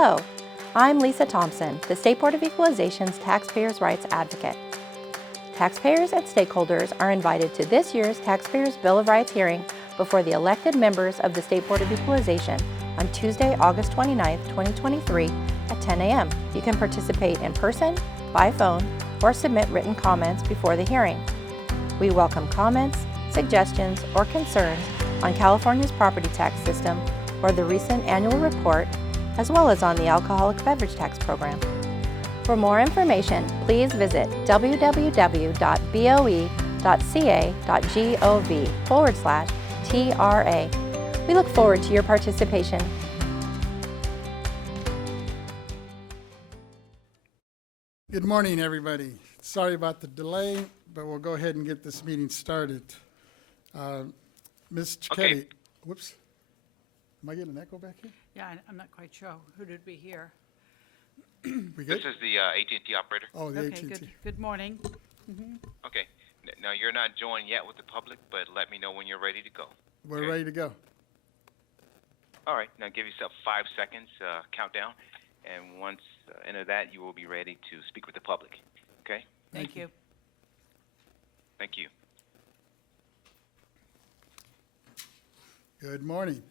Hello, I'm Lisa Thompson, the State Board of Equalization's Taxpayers' Rights Advocate. Taxpayers and stakeholders are invited to this year's Taxpayers' Bill of Rights hearing before the elected members of the State Board of Equalization on Tuesday, August 29, 2023 at 10 a.m. You can participate in person, by phone, or submit written comments before the hearing. We welcome comments, suggestions, or concerns on California's property tax system or the recent annual report, as well as on the alcoholic beverage tax program. For more information, please visit www.boe.ca.gov/TRA. We look forward to your participation. Good morning, everybody. Sorry about the delay, but we'll go ahead and get this meeting started. Ms. Cicchetti, Okay. Whoops. Am I getting an echo back here? Yeah, I'm not quite sure. Who did we hear? We good? This is the AT&T operator. Oh, the Okay, AT&T. good morning. Okay. Now, you're not joined yet with the public, but let me know when you're ready to go. We're Okay. ready to go. All right. Now, give yourself 5 seconds countdown, and once into that, you will be ready to speak with the public. Okay? Thank you. Thank you. Good morning.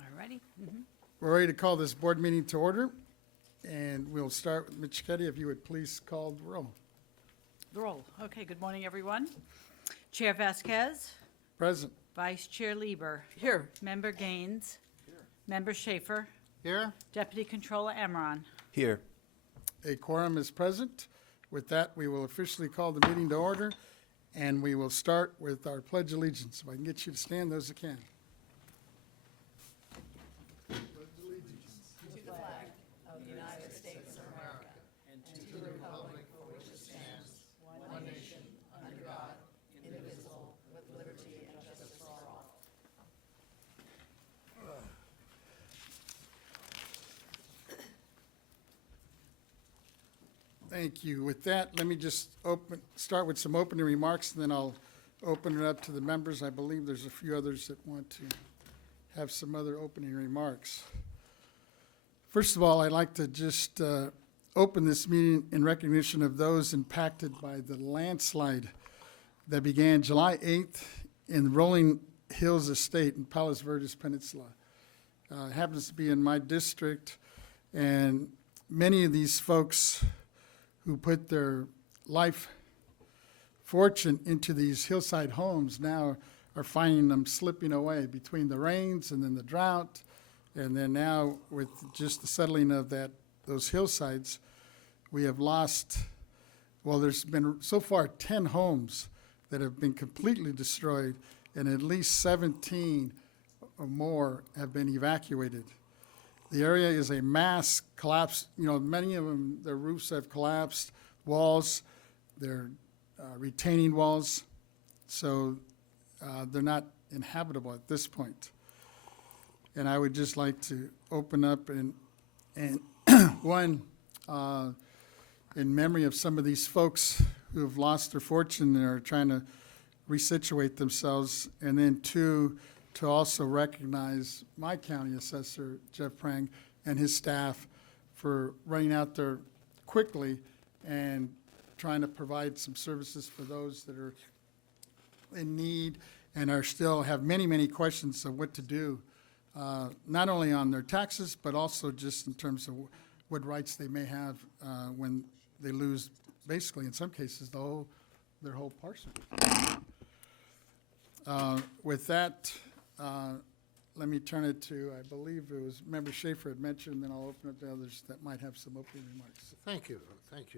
All righty. We're ready to call this board meeting to order, and we'll start with Ms. Cicchetti, if you would please call the roll. The roll. Okay, good morning, everyone. Chair Vasquez, Present. Vice Chair Lieber. Here. Member Gaines. Here. Member Schaefer. Here. Deputy Controller Amaron. Here. A quorum is present. With that, we will officially call the meeting to order, and we will start with our Pledge of Allegiance. If I can get you to stand, those that can. Thank you. With that, let me just start with some opening remarks, and then I'll open it up to the members. I believe there's a few others that want to have some other opening remarks. First of all, I'd like to just open this meeting in recognition of those impacted by the landslide that began July 8th in Rolling Hills Estate in Palos Verdes Peninsula. It happens to be in my district, and many of these folks who put their life fortune into these hillside homes now are finding them slipping away between the rains and then the drought, and then now with just the settling of those hillsides, we have lost, well, there's been so far 10 homes that have been completely destroyed, and at least 17 or more have been evacuated. The area is a mass collapse. Many of them, their roofs have collapsed, walls, they're retaining walls, so they're not inhabitable at this point. And I would just like to open up and one, in memory of some of these folks who have lost their fortune and are trying to resituate themselves, and then two, to also recognize my county assessor, Jeff Prang, and his staff for running out there quickly and trying to provide some services for those that are in need and are still have many, many questions of what to do, not only on their taxes, but also just in terms of what rights they may have when they lose, basically, in some cases, their whole parcel. With that, let me turn it to, I believe it was Member Schaefer had mentioned, then I'll open up to others that might have some opening remarks. Thank you,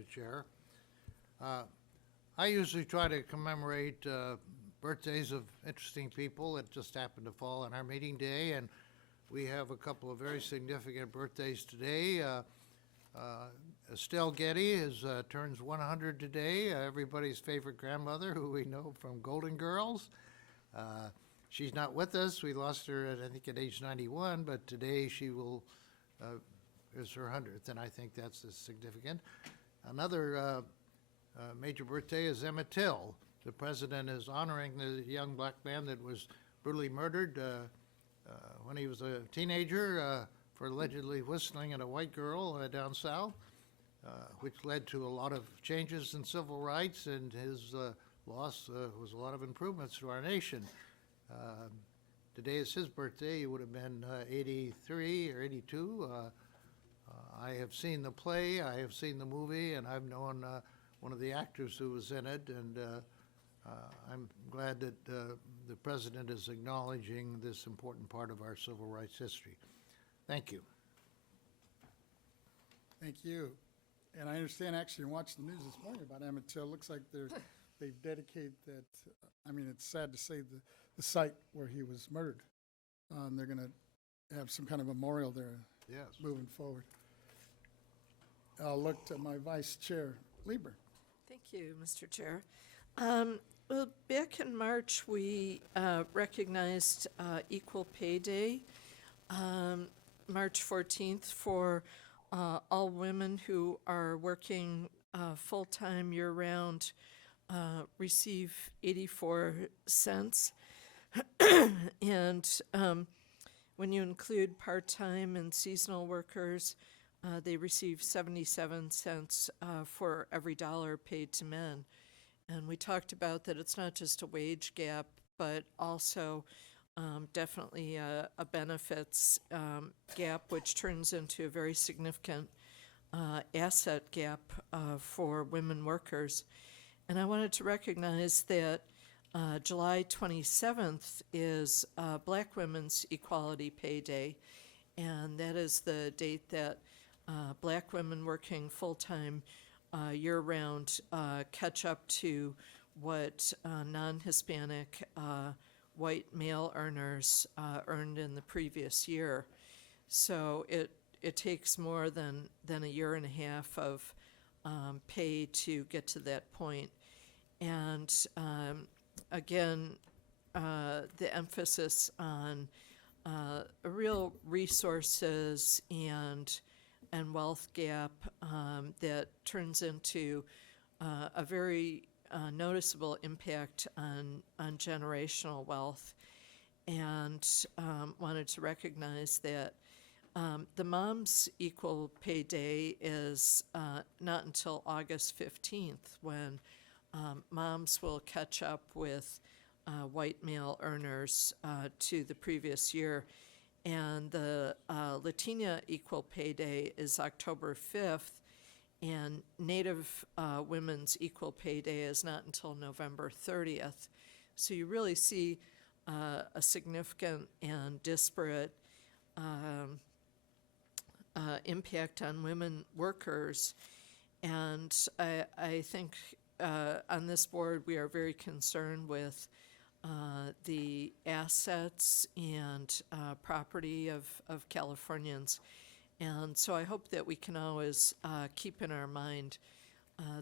Chair. I usually try to commemorate birthdays of interesting people that just happen to fall on our meeting day, and we have a couple of very significant birthdays today. Estelle Getty turns 100 today, everybody's favorite grandmother, who we know from Golden Girls. She's not with us. We lost her at, I think, at age 91, but today she is her 100th, and I think that's significant. Another major birthday is Emmett Till. The president is honoring the young black man that was brutally murdered when he was a teenager for allegedly whistling at a white girl down south, which led to a lot of changes in civil rights, and his loss was a lot of improvements to our nation. Today is his birthday. He would have been 83 or 82. I have seen the play, I have seen the movie, and I've known one of the actors who was in it, and I'm glad that the President is acknowledging this important part of our civil rights history. Thank you. Thank you. And I understand actually in watching the news this morning about Emmett Till, it looks like they've dedicated that, I mean, it's sad to say the site where he was murdered. They're going to have some kind of memorial there Yes. moving forward. I'll look to my Vice Chair, Lieber. Thank you, Mr. Chair. Well, back in March, we recognized Equal Pay Day, March 14th, for all women who are working full-time year-round receive 84 cents. And when you include part-time and seasonal workers, they receive 77 cents for every dollar paid to men. And we talked about that it's not just a wage gap, but also definitely a benefits gap, which turns into a very significant asset gap for women workers. And I wanted to recognize that July 27th is Black Women's Equality Pay Day, and that is the date that Black women working full-time year-round catch up to what non-Hispanic white male earners earned in the previous year. So it takes more than a year and a half of pay to get to that point. And again, the emphasis on real resources and wealth gap that turns into a very noticeable impact on generational wealth. And wanted to recognize that the Moms Equal Pay Day is not until August 15th, when moms will catch up with white male earners to the previous year. And the Latina Equal Pay Day is October 5th, and Native Women's Equal Pay Day is not until November 30th. So you really see a significant and disparate impact on women workers. And I think on this board we are very concerned with the assets and property of Californians. And so I hope that we can always keep in our mind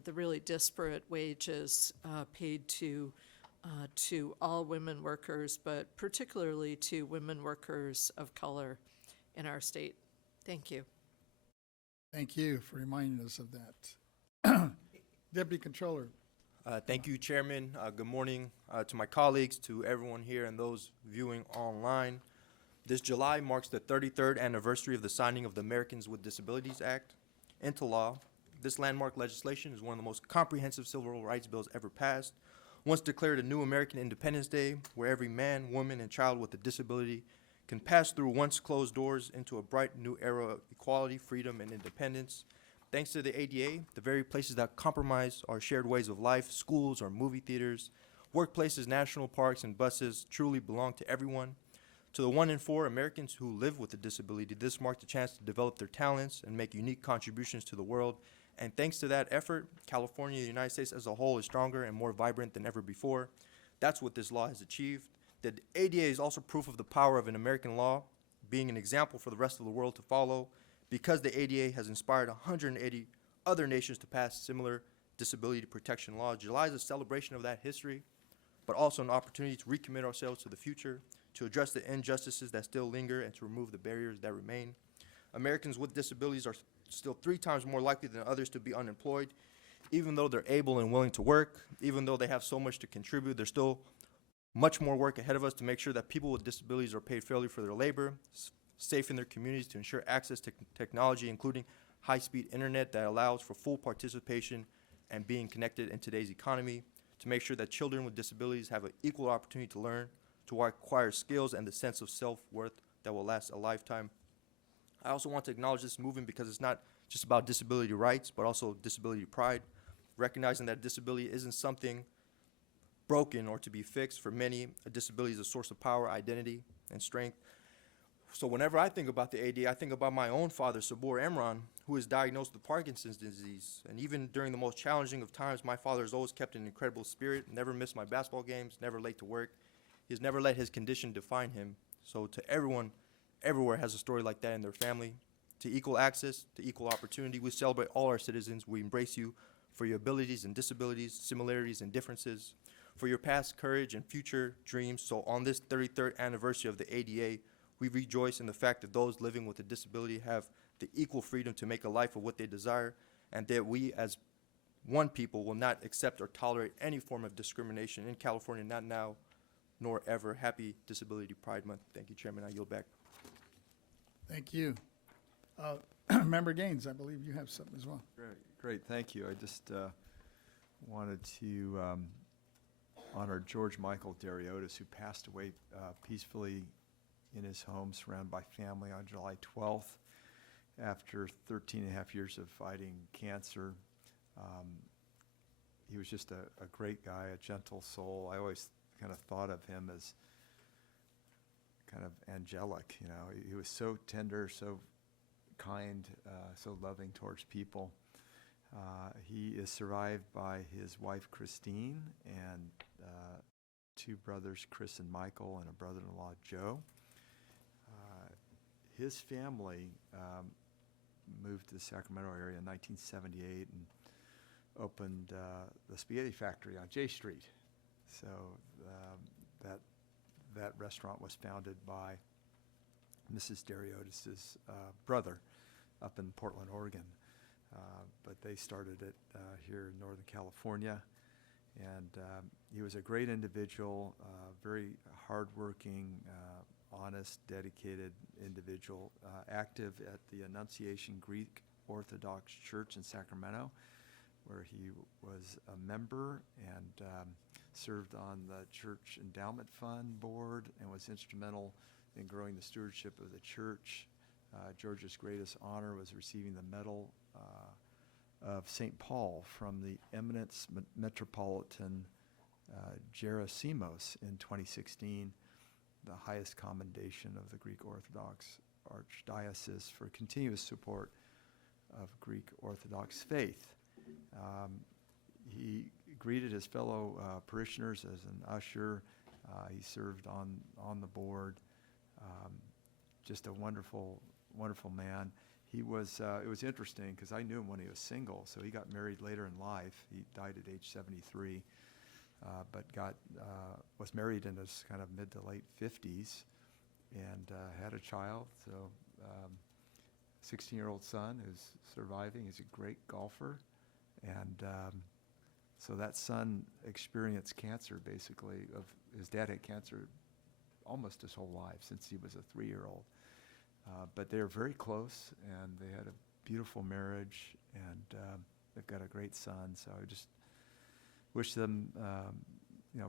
the really disparate wages paid to all women workers, but particularly to women workers of color in our state. Thank you. Thank you for reminding us of that. Deputy Controller. Thank you, Chairman. Good morning to my colleagues, to everyone here and those viewing online. This July marks the 33rd anniversary of the signing of the Americans with Disabilities Act into law. This landmark legislation is one of the most comprehensive civil rights bills ever passed. Once declared a new American Independence Day, where every man, woman, and child with a disability can pass through once closed doors into a bright new era of equality, freedom, and independence. Thanks to the ADA, the very places that compromise our shared ways of life, schools or movie theaters, workplaces, national parks, and buses truly belong to everyone. To the 1 in 4 Americans who live with a disability, this marked a chance to develop their talents and make unique contributions to the world. And thanks to that effort, California, the United States as a whole, is stronger and more vibrant than ever before. That's what this law has achieved. The ADA is also proof of the power of an American law, being an example for the rest of the world to follow, because the ADA has inspired 180 other nations to pass similar disability protection laws. July is a celebration of that history, but also an opportunity to recommit ourselves to the future, to address the injustices that still linger, and to remove the barriers that remain. Americans with disabilities are still 3 times more likely than others to be unemployed. Even though they're able and willing to work, even though they have so much to contribute, there's still much more work ahead of us to make sure that people with disabilities are paid fairly for their labor, safe in their communities, to ensure access to technology, including high-speed internet that allows for full participation and being connected in today's economy, to make sure that children with disabilities have an equal opportunity to learn, to acquire skills and the sense of self-worth that will last a lifetime. I also want to acknowledge this movement because it's not just about disability rights, but also disability pride, recognizing that disability isn't something broken or to be fixed. For many, a disability is a source of power, identity, and strength. So whenever I think about the ADA, I think about my own father, Sabur Emran, who is diagnosed with Parkinson's disease. And even during the most challenging of times, my father has always kept an incredible spirit, never missed my basketball games, never late to work. He's never let his condition define him. So to everyone, everywhere has a story like that in their family. To equal access, to equal opportunity, we celebrate all our citizens. We embrace you for your abilities and disabilities, similarities and differences, for your past courage and future dreams. So on this 33rd anniversary of the ADA, we rejoice in the fact that those living with a disability have the equal freedom to make a life of what they desire, and that we as one people will not accept or tolerate any form of discrimination in California, not now nor ever. Happy Disability Pride Month. Thank you, Chairman. I yield back. Thank you. Member Gaines, I believe you have something as well. Great, thank you. I just wanted to honor George Michael Dariotis, who passed away peacefully in his home, surrounded by family, on July 12th, after 13 and a half years of fighting cancer. He was just a great guy, a gentle soul. I always kind of thought of him as kind of angelic, you know. He was so tender, so kind, so loving towards people. He is survived by his wife, Christine, and two brothers, Chris and Michael, and a brother-in-law, Joe. His family moved to the Sacramento area in 1978 and opened the spaghetti factory on J Street. So that restaurant was founded by Mrs. Dariotis' brother up in Portland, Oregon. But they started it here in Northern California. And he was a great individual, very hardworking, honest, dedicated individual, active at the Annunciation Greek Orthodox Church in Sacramento, where he was a member and served on the Church Endowment Fund Board and was instrumental in growing the stewardship of the church. George's greatest honor was receiving the Medal of St. Paul from the eminent Metropolitan Gerasimos in 2016, the highest commendation of the Greek Orthodox Archdiocese for continuous support of Greek Orthodox faith. He greeted his fellow parishioners as an usher. He served on the board. Just a wonderful, wonderful man. He was, it was interesting because I knew him when he was single, so he got married later in life. He died at age 73, but was married in his kind of mid to late 50s and had a child. So 16-year-old son who's surviving. He's a great golfer. And so that son experienced cancer, basically. His dad had cancer almost his whole life since he was a 3-year-old. But they're very close, and they had a beautiful marriage, and they've got a great son. So I just wish them,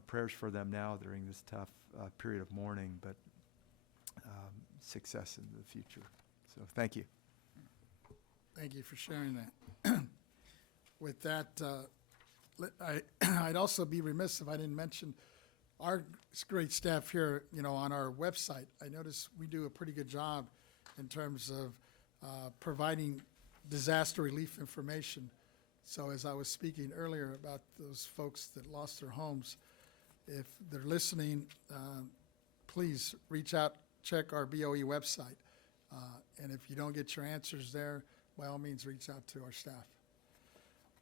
prayers for them now during this tough period of mourning, but success in the future. So thank you. Thank you for sharing that. With that, I'd also be remiss if I didn't mention our great staff here, on our website. I notice we do a pretty good job in terms of providing disaster relief information. So as I was speaking earlier about those folks that lost their homes, if they're listening, please reach out, check our BOE website. And if you don't get your answers there, by all means, reach out to our staff.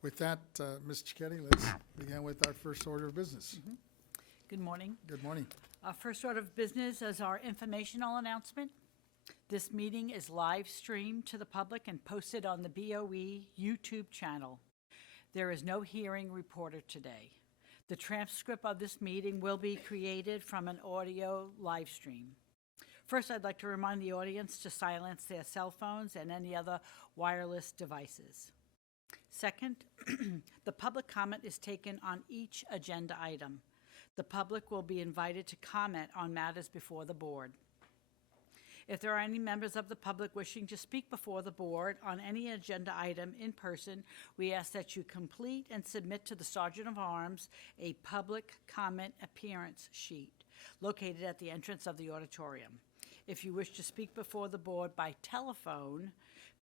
With that, Ms. Cicchetti, let's begin with our first order of business. Good morning. Good morning. Our first order of business is our informational announcement. This meeting is live streamed to the public and posted on the BOE YouTube channel. There is no hearing reporter today. The transcript of this meeting will be created from an audio live stream. First, I'd like to remind the audience to silence their cell phones and any other wireless devices. Second, the public comment is taken on each agenda item. The public will be invited to comment on matters before the board. If there are any members of the public wishing to speak before the board on any agenda item in person, we ask that you complete and submit to the Sergeant of Arms a public comment appearance sheet located at the entrance of the auditorium. If you wish to speak before the board by telephone,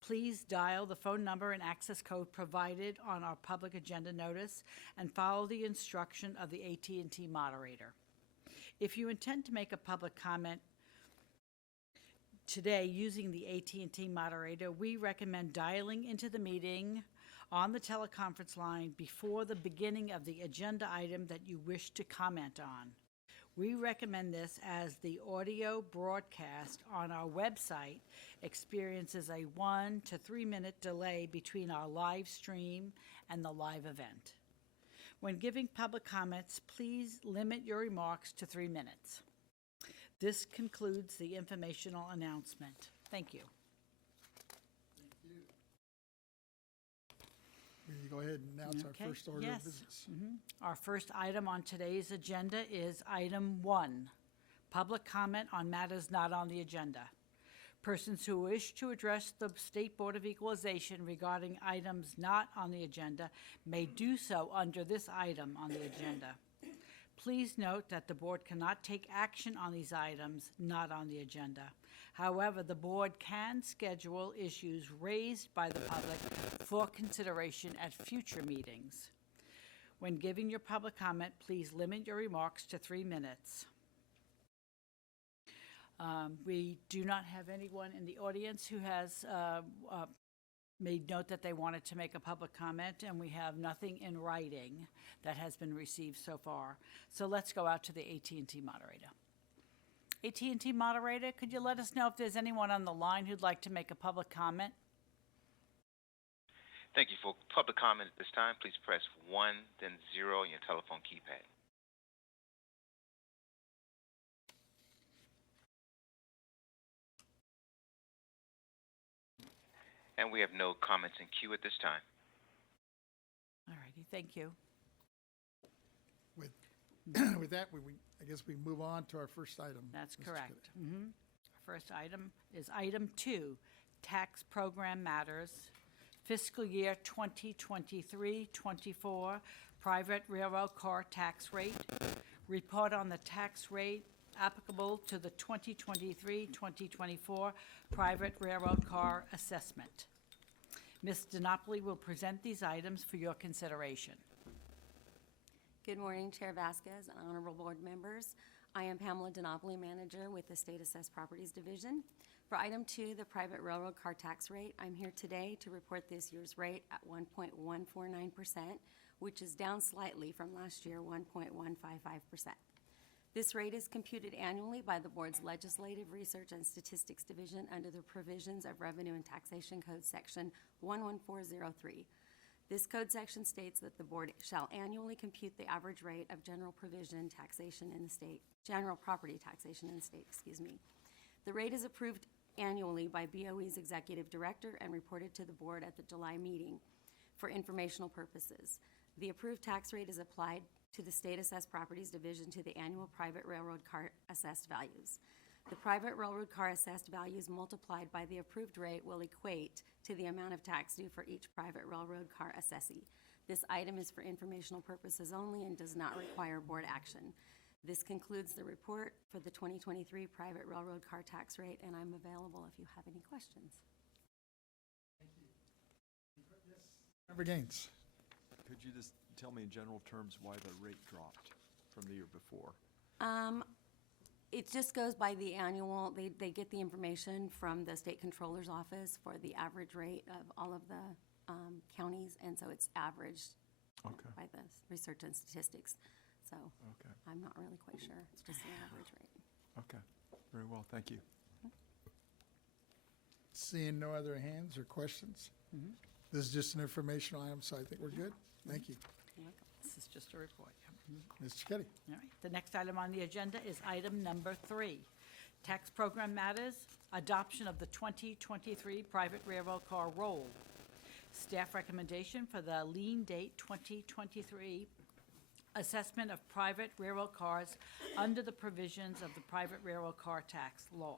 please dial the phone number and access code provided on our public agenda notice and follow the instruction of the AT&T moderator. If you intend to make a public comment today using the AT&T moderator, we recommend dialing into the meeting on the teleconference line before the beginning of the agenda item that you wish to comment on. We recommend this as the audio broadcast on our website experiences a 1 to 3 minute delay between our live stream and the live event. When giving public comments, please limit your remarks to 3 minutes. This concludes the informational announcement. Thank you. We go ahead and announce Okay, our first order yes. of business. Our first item on today's agenda is item 1, public comment on matters not on the agenda. Persons who wish to address the State Board of Equalization regarding items not on the agenda may do so under this item on the agenda. Please note that the board cannot take action on these items not on the agenda. However, the board can schedule issues raised by the public for consideration at future meetings. When giving your public comment, please limit your remarks to 3 minutes. We do not have anyone in the audience who has made note that they wanted to make a public comment, and we have nothing in writing that has been received so far. So let's go out to the AT&T moderator. AT&T moderator, could you let us know if there's anyone on the line who'd like to make a public comment? Thank you. For public comment at this time, please press 1, then 0 on your telephone keypad. And we have no comments in queue at this time. All righty, thank you. With that, I guess we move on to our first item. That's Mr. correct. Kitty. Our first item is item 2, tax program matters, fiscal year 2023-24, private railroad car tax rate, report on the tax rate applicable to the 2023-2024 private railroad car assessment. Ms. DiNapoli will present these items for your consideration. Good morning, Chair Vasquez and honorable board members. I am Pamela DiNapoli, manager with the State Assessed Properties Division. For item 2, the private railroad car tax rate, I'm here today to report this year's rate at 1.149%, which is down slightly from last year, 1.155%. This rate is computed annually by the board's Legislative Research and Statistics Division under the provisions of Revenue and Taxation Code Section 11403. This code section states that the board shall annually compute the average rate of general property taxation in the state. The rate is approved annually by BOE's executive director and reported to the board at the July meeting for informational purposes. The approved tax rate is applied to the State Assessed Properties Division to the annual private railroad car assessed values. The private railroad car assessed values multiplied by the approved rate will equate to the amount of tax due for each private railroad car assessee. This item is for informational purposes only and does not require board action. This concludes the report for the 2023 private railroad car tax rate, and I'm available if you have any questions. Member Gaines. Could you just tell me in general terms why the rate dropped from the year before? It just goes by the annual, they get the information from the state controller's office for the average rate of all of the counties, and so it's averaged Okay. by the research and statistics. So Okay. I'm not really quite sure. It's just the average rate. Okay. Very well. Thank you. Seeing no other hands or questions? This is just an informational item, so I think we're good. Thank you. You're welcome. This is just a report. Mr. Kitty. All right. The next item on the agenda is item number 3, Tax program matters, adoption of the 2023 private railroad car roll. Staff recommendation for the lien date 2023 assessment of private railroad cars under the provisions of the private railroad car tax law.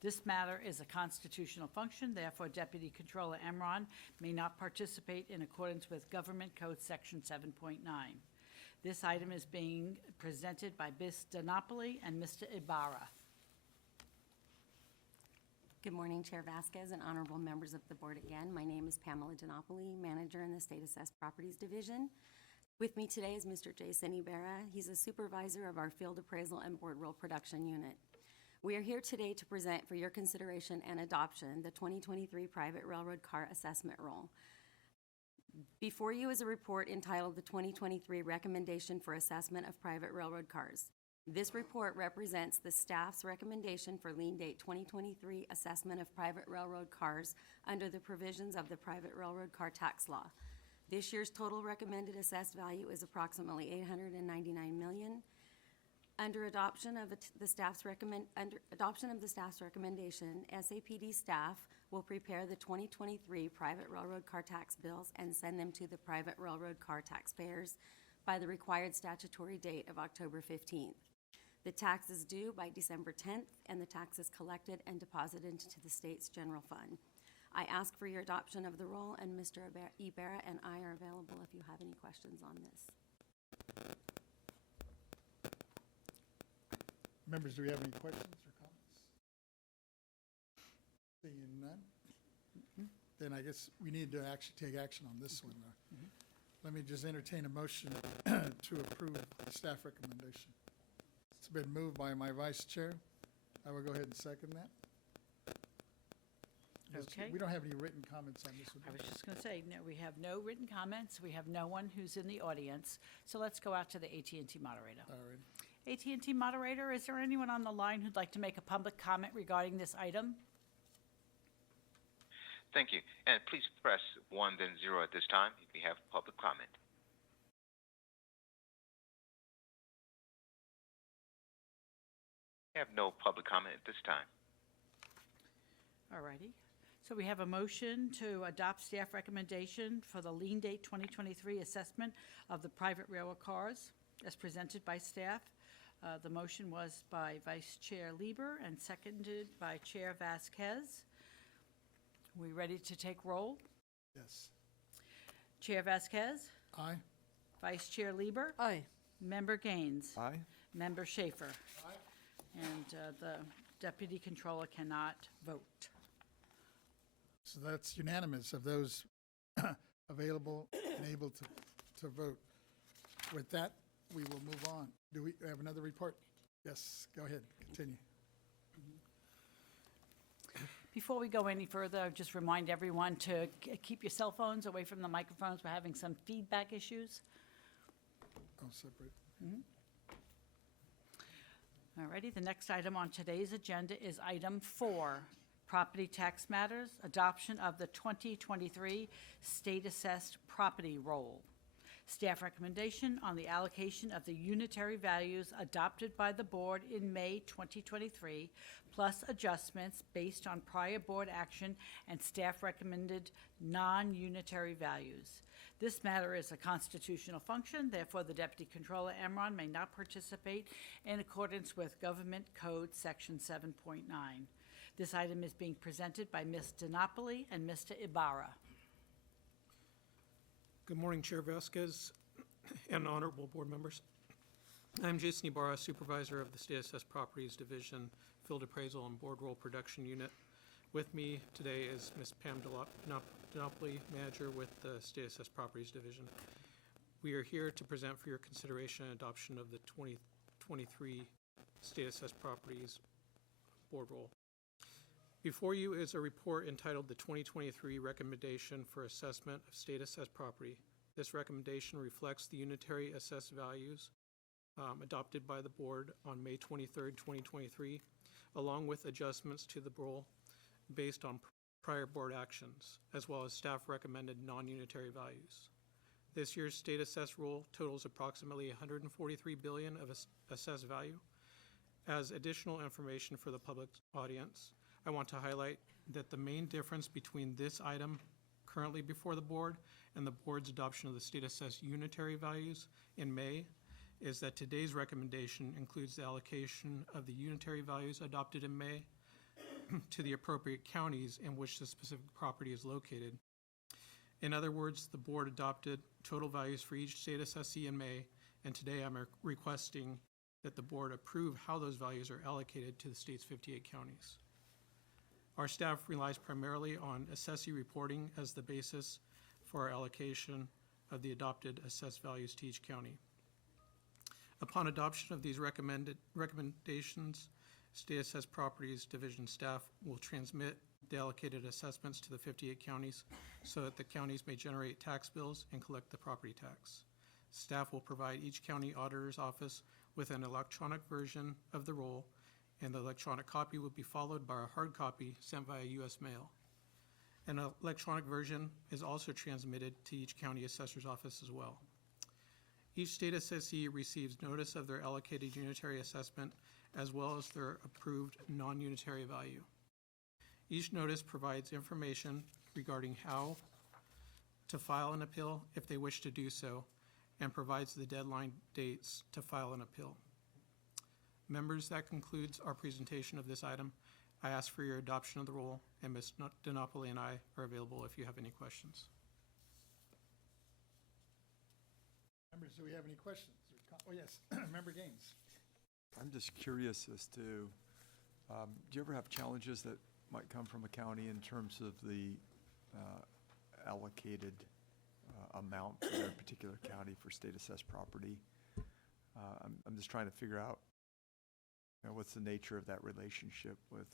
This matter is a constitutional function, therefore Deputy Controller Emron may not participate in accordance with Government Code Section 7.9. This item is being presented by Ms. DiNapoli and Mr. Ibarra. Good morning, Chair Vasquez and honorable members of the board again. My name is Pamela DiNapoli, manager in the State Assessed Properties Division. With me today is Mr. Jason Ibarra. He's a supervisor of our field appraisal and board roll production unit. We are here today to present for your consideration and adoption the 2023 private railroad car assessment roll. Before you is a report entitled the 2023 Recommendation for Assessment of Private Railroad Cars. This report represents the staff's recommendation for lien date 2023 assessment of private railroad cars under the provisions of the private railroad car tax law. This year's total recommended assessed value is approximately $899 million. Under adoption of the staff's recommendation, SAPD staff will prepare the 2023 private railroad car tax bills and send them to the private railroad car taxpayers by the required statutory date of October 15th. The tax is due by December 10th, and the tax is collected and deposited into the state's general fund. I ask for your adoption of the roll, and Mr. Ibarra and I are available if you have any questions on this. Members, do we have any questions or comments? Seeing none? Then I guess we need to actually take action on this one. Let me just entertain a motion to approve the staff recommendation. It's been moved by my vice chair. I will go ahead and second that. Okay. We don't have any written comments on this one. I was just going to say, no, we have no written comments. We have no one who's in the audience. So let's go out to the AT&T moderator. All right. AT&T moderator, is there anyone on the line who'd like to make a public comment regarding this item? Thank you. And please press 1 then 0 at this time if you have public comment. We have no public comment at this time. All righty. So we have a motion to adopt staff recommendation for the lien date 2023 assessment of the private railroad cars as presented by staff. The motion was by Vice Chair Lieber and seconded by Chair Vasquez. We ready to take roll? Yes. Chair Vasquez? Aye. Vice Chair Lieber? Aye. Member Gaines? Aye. Member Schaefer? And the Deputy Controller cannot vote. So that's unanimous of those available and able to vote. With that, we will move on. Do we have another report? Yes, go ahead, continue. Before we go any further, I'll just remind everyone to keep your cell phones away from the microphones. We're having some feedback issues. I'll separate. All righty, the next item on today's agenda is item 4, property tax matters, adoption of the 2023 state assessed property roll. Staff recommendation on the allocation of the unitary values adopted by the board in May 2023, plus adjustments based on prior board action and staff recommended non-unitary values. This matter is a constitutional function, therefore the Deputy Controller Emron may not participate in accordance with Government Code Section 7.9. This item is being presented by Ms. DiNapoli and Mr. Ibarra. Good morning, Chair Vasquez and honorable board members. I'm Jason Ibarra, supervisor of the State Assessed Properties Division, Field Appraisal and Board Roll Production Unit. With me today is Ms. Pam DiNapoli, manager with the State Assessed Properties Division. We are here to present for your consideration and adoption of the 2023 State Assessed Properties Board Roll. Before you is a report entitled the 2023 Recommendation for Assessment of State Assessed Property. This recommendation reflects the unitary assessed values adopted by the board on May 23rd, 2023, along with adjustments to the roll based on prior board actions, as well as staff recommended non-unitary values. This year's state assessed roll totals approximately $143 billion of assessed value. As additional information for the public audience, I want to highlight that the main difference between this item currently before the board and the board's adoption of the state assessed unitary values in May is that today's recommendation includes the allocation of the unitary values adopted in May to the appropriate counties in which the specific property is located. In other words, the board adopted total values for each state assessee in May, and today I'm requesting that the board approve how those values are allocated to the state's 58 counties. Our staff relies primarily on assessee reporting as the basis for our allocation of the adopted assessed values to each county. Upon adoption of these recommendations, State Assessed Properties Division staff will transmit the allocated assessments to the 58 counties so that the counties may generate tax bills and collect the property tax. Staff will provide each county auditor's office with an electronic version of the roll, and the electronic copy will be followed by a hard copy sent via U.S. mail. An electronic version is also transmitted to each county assessor's office as well. Each state assessee receives notice of their allocated unitary assessment as well as their approved non-unitary value. Each notice provides information regarding how to file an appeal if they wish to do so, and provides the deadline dates to file an appeal. Members, that concludes our presentation of this item. I ask for your adoption of the roll, and Ms. DiNapoli and I are available if you have any questions. Members, do we have any questions? Oh, yes, Member Gaines. I'm just curious as to, do you ever have challenges that might come from a county in terms of the allocated amount for their particular county for state assessed property? I'm just trying to figure out, what's the nature of that relationship with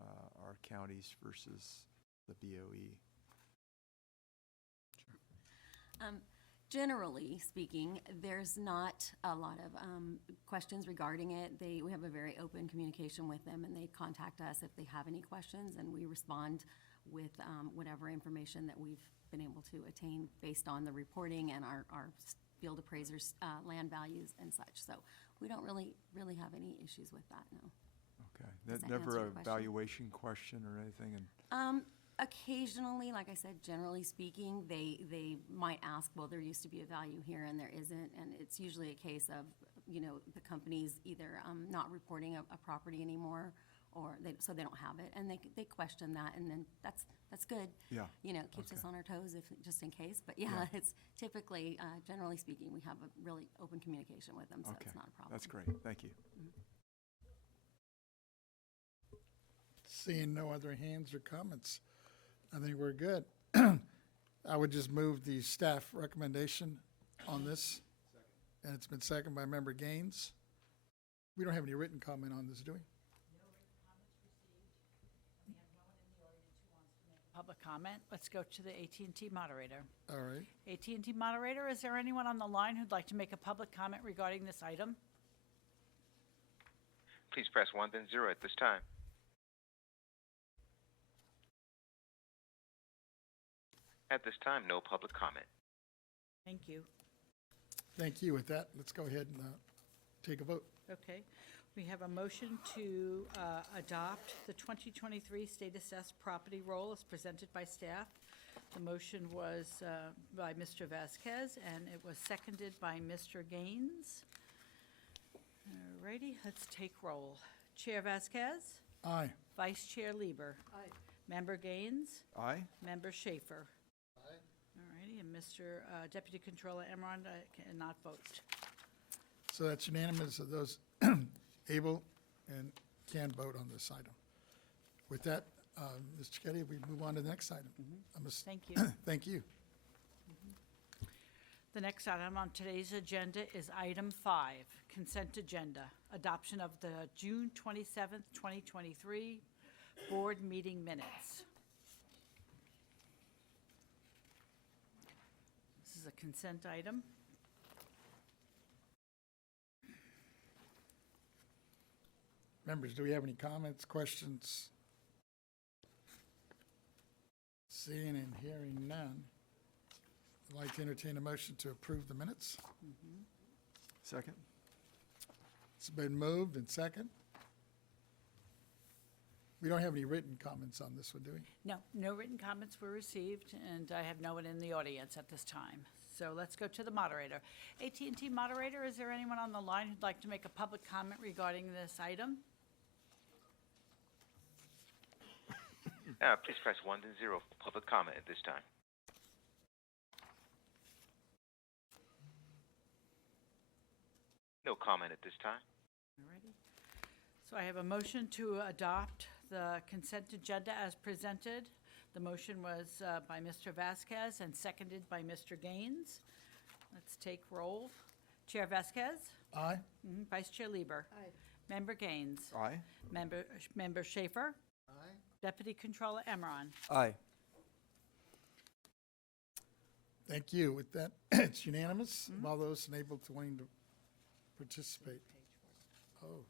our counties versus the BOE? Generally speaking, there's not a lot of questions regarding it. We have a very open communication with them, and they contact us if they have any questions, and we respond with whatever information that we've been able to attain based on the reporting and our field appraisers' land values and such. So we don't really have any issues with that, no. Okay, Does that never answer a your question? valuation question or anything? And Occasionally, like I said, generally speaking, they might ask, well, there used to be a value here and there isn't, and it's usually a case of, the company's either not reporting a property anymore, or so they don't have it, and they question that, and then that's good. Yeah. It keeps us Okay. on our toes just in case, but yeah, Yeah. it's typically, generally speaking, we have a really open communication with them, so Okay, it's not a problem. that's great, thank you. Seeing no other hands or comments, I think we're good. I would just move the staff recommendation on this. And it's been seconded by Member Gaines. We don't have any written comment on this, do we? Public comment. Let's go to the AT&T moderator. All right. AT&T moderator, is there anyone on the line who'd like to make a public comment regarding this item? Please press 1, then 0 at this time. At this time, no public comment. Thank you. Thank you. With that, let's go ahead and take a vote. Okay. We have a motion to adopt the 2023 State Assessed Property Roll as presented by staff. The motion was by Mr. Vasquez, and it was seconded by Mr. Gaines. All righty, let's take roll. Chair Vasquez? Aye. Vice Chair Lieber? Aye. Member Gaines? Aye? Member Schaefer? Aye. All righty, and Mr. Deputy Controller Emron cannot vote. So that's unanimous of those able and can vote on this item. With that, Ms. Cicchetti, we move on to the next item. Thank you. Thank you. The next item on today's agenda is item 5, consent agenda, adoption of the June 27th, 2023 board meeting minutes. This is a consent item. Members, do we have any comments, questions? Seeing and hearing none, I'd like to entertain a motion to approve the minutes. Second? It's been moved and second. We don't have any written comments on this one, do we? No, no written comments were received, and I have no one in the audience at this time. So let's go to the moderator. AT&T moderator, is there anyone on the line who'd like to make a public comment regarding this item? Please press 1 then 0 for public comment at this time. No comment at this time. Alrighty. So I have a motion to adopt the consent agenda as presented. The motion was by Mr. Vasquez and seconded by Mr. Gaines. Let's take roll. Chair Vasquez? Aye. Vice Chair Lieber? Aye. Member Gaines? Aye. Member Schaefer? Aye. Deputy Controller Emron? Aye. Thank you. With that, it's unanimous of all those enabled to wanting to participate. Oh,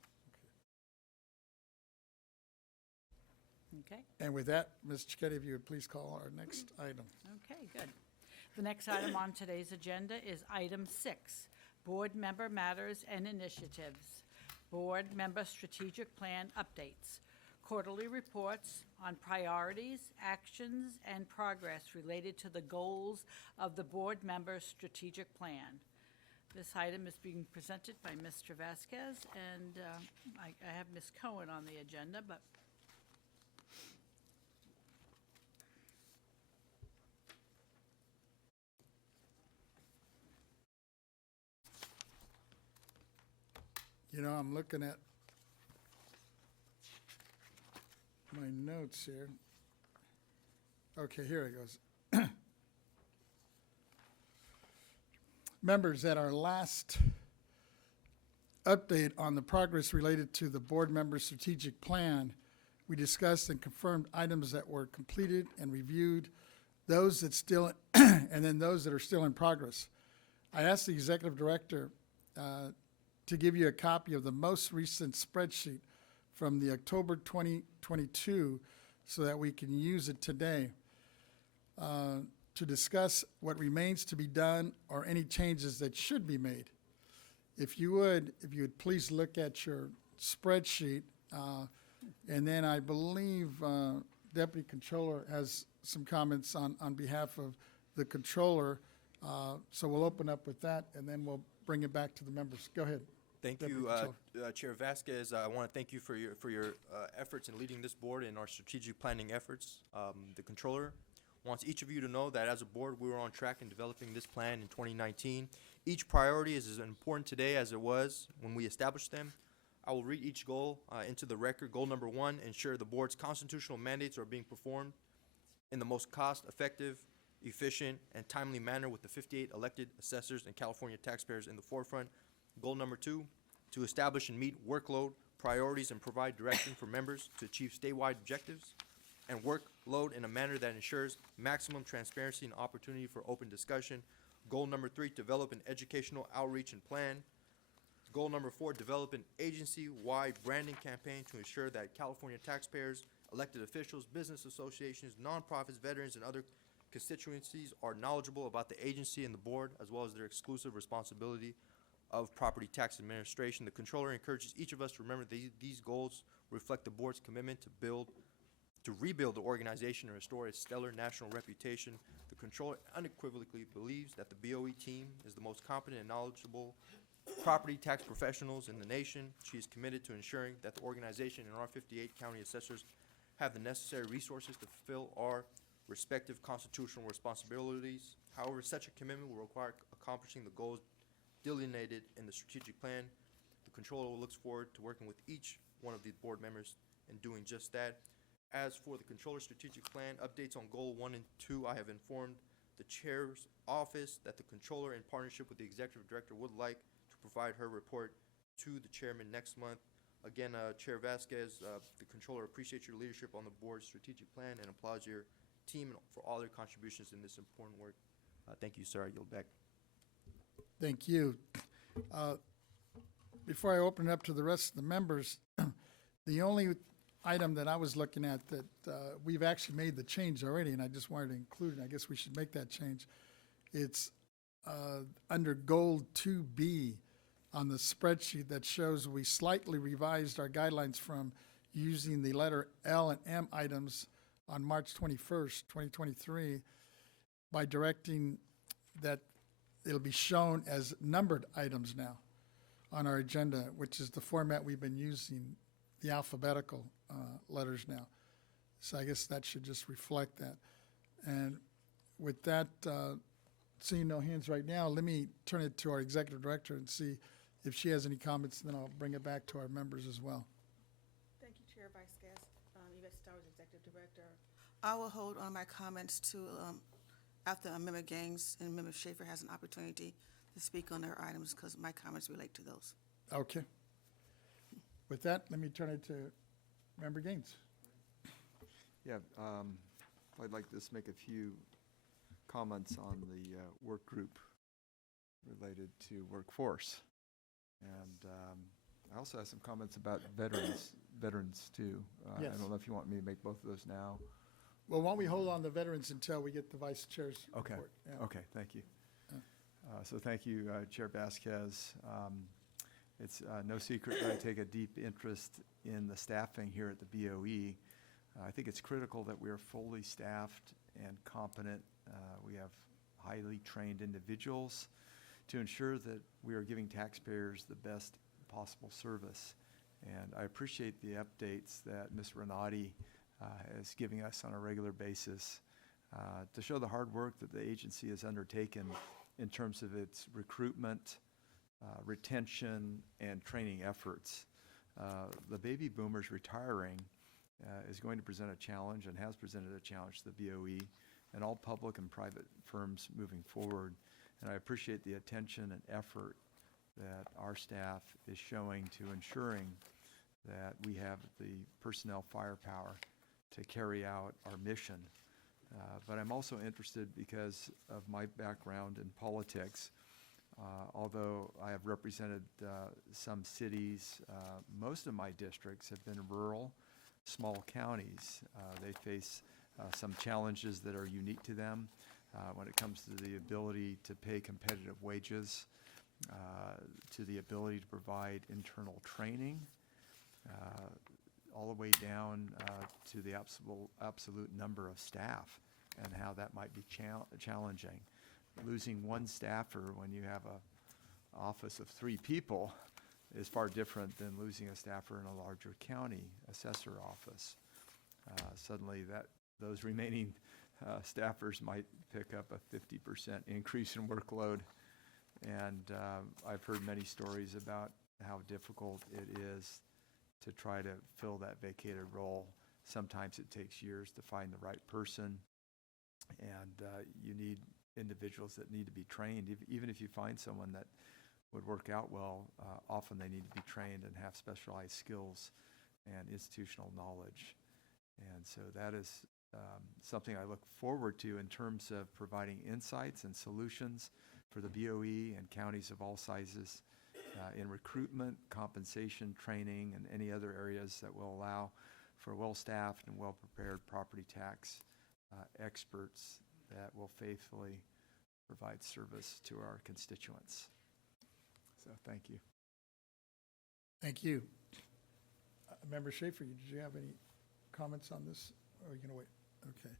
Okay. and with that, Ms. Chiquetti, if you would please call our next item. Okay, good. The next item on today's agenda is item 6, Board Member Matters and Initiatives. Board Member Strategic Plan Updates. Quarterly reports on priorities, actions, and progress related to the goals of the Board Member Strategic Plan. This item is being presented by Mr. Vasquez, and I have Ms. Cohen on the agenda, but You know, I'm looking at my notes here. Okay, here it goes. Members, at our last update on the progress related to the board member strategic plan, we discussed and confirmed items that were completed and reviewed, those that still, and then those that are still in progress. I asked the executive director to give you a copy of the most recent spreadsheet from the October 2022 so that we can use it today to discuss what remains to be done or any changes that should be made. If you would please look at your spreadsheet, and then I believe Deputy Controller has some comments on behalf of the Controller. So we'll open up with that, and then we'll bring it back to the members. Go ahead. Thank Deputy you, Controller. Chair Vasquez. I want to thank you for your efforts in leading this board in our strategic planning efforts. The Controller wants each of you to know that as a board, we were on track in developing this plan in 2019. Each priority is as important today as it was when we established them. I will read each goal into the record. Goal number 1, ensure the board's constitutional mandates are being performed in the most cost-effective, efficient, and timely manner with the 58 elected assessors and California taxpayers in the forefront. Goal number 2, to establish and meet workload priorities and provide direction for members to achieve statewide objectives and workload in a manner that ensures maximum transparency and opportunity for open discussion. Goal number 3, develop an educational outreach and plan. Goal number 4, develop an agency-wide branding campaign to ensure that California taxpayers, elected officials, business associations, nonprofits, veterans, and other constituencies are knowledgeable about the agency and the board, as well as their exclusive responsibility of property tax administration. The Controller encourages each of us to remember these goals reflect the board's commitment to rebuild the organization and restore its stellar national reputation. The Controller unequivocally believes that the BOE team is the most competent and knowledgeable property tax professionals in the nation. She is committed to ensuring that the organization and our 58 county assessors have the necessary resources to fulfill our respective constitutional responsibilities. However, such a commitment will require accomplishing the goals delineated in the strategic plan. The Controller looks forward to working with each one of these board members in doing just that. As for the Controller's strategic plan updates on Goal 1 and 2, I have informed the Chair's office that the Controller, in partnership with the Executive Director, would like to provide her report to the Chairman next month. Again, Chair Vasquez, the Controller appreciates your leadership on the board's strategic plan and applauds your team for all their contributions in this important work. Thank you, sir. I yield back. Thank you. Before I open it up to the rest of the members, the only item that I was looking at that we've actually made the change already, and I just wanted to include it, I guess we should make that change. It's under Goal 2B, on the spreadsheet that shows we slightly revised our guidelines from using the letter L and M items on March 21st, 2023, by directing that it'll be shown as numbered items now on our agenda, which is the format we've been using, the alphabetical letters now. So I guess that should just reflect that. And with that, seeing no hands right now, let me turn it to our executive director and see if she has any comments, and then I'll bring it back to our members as well. Thank you, Chair Vasquez. Yvette Stowers, Executive Director. I will hold on my comments to after Member Gaines and Member Schaefer has an opportunity to speak on their items, because my comments relate to those. Okay. With that, let me turn it to Member Gaines. Yeah, I'd like to just make a few comments on the work group related to workforce. And I also have some comments about veterans too. Yes. I don't know if you want me to make both of those now. Well, why don't we hold on the veterans until we get the vice chair's Okay. report? Yeah. Okay, thank you. So thank you, Chair Vasquez. It's no secret that I take a deep interest in the staffing here at the BOE. I think it's critical that we are fully staffed and competent. We have highly trained individuals to ensure that we are giving taxpayers the best possible service. And I appreciate the updates that Ms. Renati is giving us on a regular basis to show the hard work that the agency has undertaken in terms of its recruitment, retention, and training efforts. The baby boomers retiring is going to present a challenge and has presented a challenge to the BOE and all public and private firms moving forward. And I appreciate the attention and effort that our staff is showing to ensuring that we have the personnel firepower to carry out our mission. But I'm also interested because of my background in politics. Although I have represented some cities, most of my districts have been rural, small counties. They face some challenges that are unique to them when it comes to the ability to pay competitive wages, to the ability to provide internal training, all the way down to the absolute number of staff and how that might be challenging. Losing one staffer when you have an office of 3 people is far different than losing a staffer in a larger county assessor office. Suddenly those remaining staffers might pick up a 50% increase in workload. And I've heard many stories about how difficult it is to try to fill that vacated role. Sometimes it takes years to find the right person, and you need individuals that need to be trained. Even if you find someone that would work out well, often they need to be trained and have specialized skills and institutional knowledge. And so that is something I look forward to in terms of providing insights and solutions for the BOE and counties of all sizes in recruitment, compensation, training, and any other areas that will allow for well-staffed and well-prepared property tax experts that will faithfully provide service to our constituents. So thank you. Thank you. Member Schaefer, did you have any comments on this? Or are you going to wait? Okay.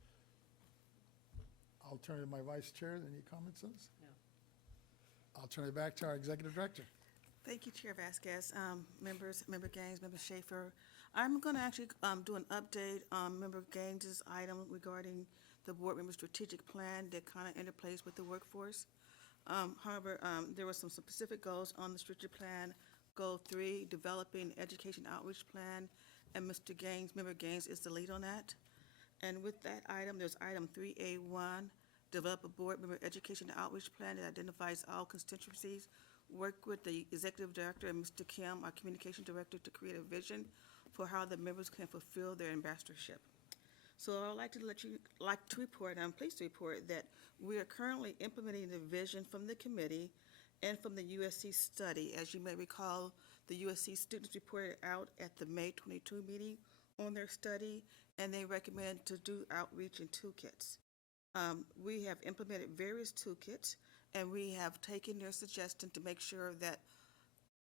I'll turn it to my vice chair. Any comments on this? No. I'll turn it back to our executive director. Thank you, Chair Vasquez. Members, Member Gaines, Member Schaefer. I'm going to actually do an update on Member Gaines's item regarding the board member strategic plan that kind of interplays with the workforce. However, there were some specific goals on the strategic plan. Goal 3, developing education outreach plan, and Mr. Gaines, Member Gaines is the lead on that. And with that item, there's item 3A1, develop a board member education outreach plan that identifies all constituencies. Work with the executive director and Mr. Kim, our communication director, to create a vision for how the members can fulfill their ambassadorship. So I'd like to report, I'm pleased to report that we are currently implementing the vision from the committee and from the USC study. As you may recall, the USC students reported out at the May 22 meeting on their study, and they recommend to do outreach in toolkits. We have implemented various toolkits, and we have taken their suggestion to make sure that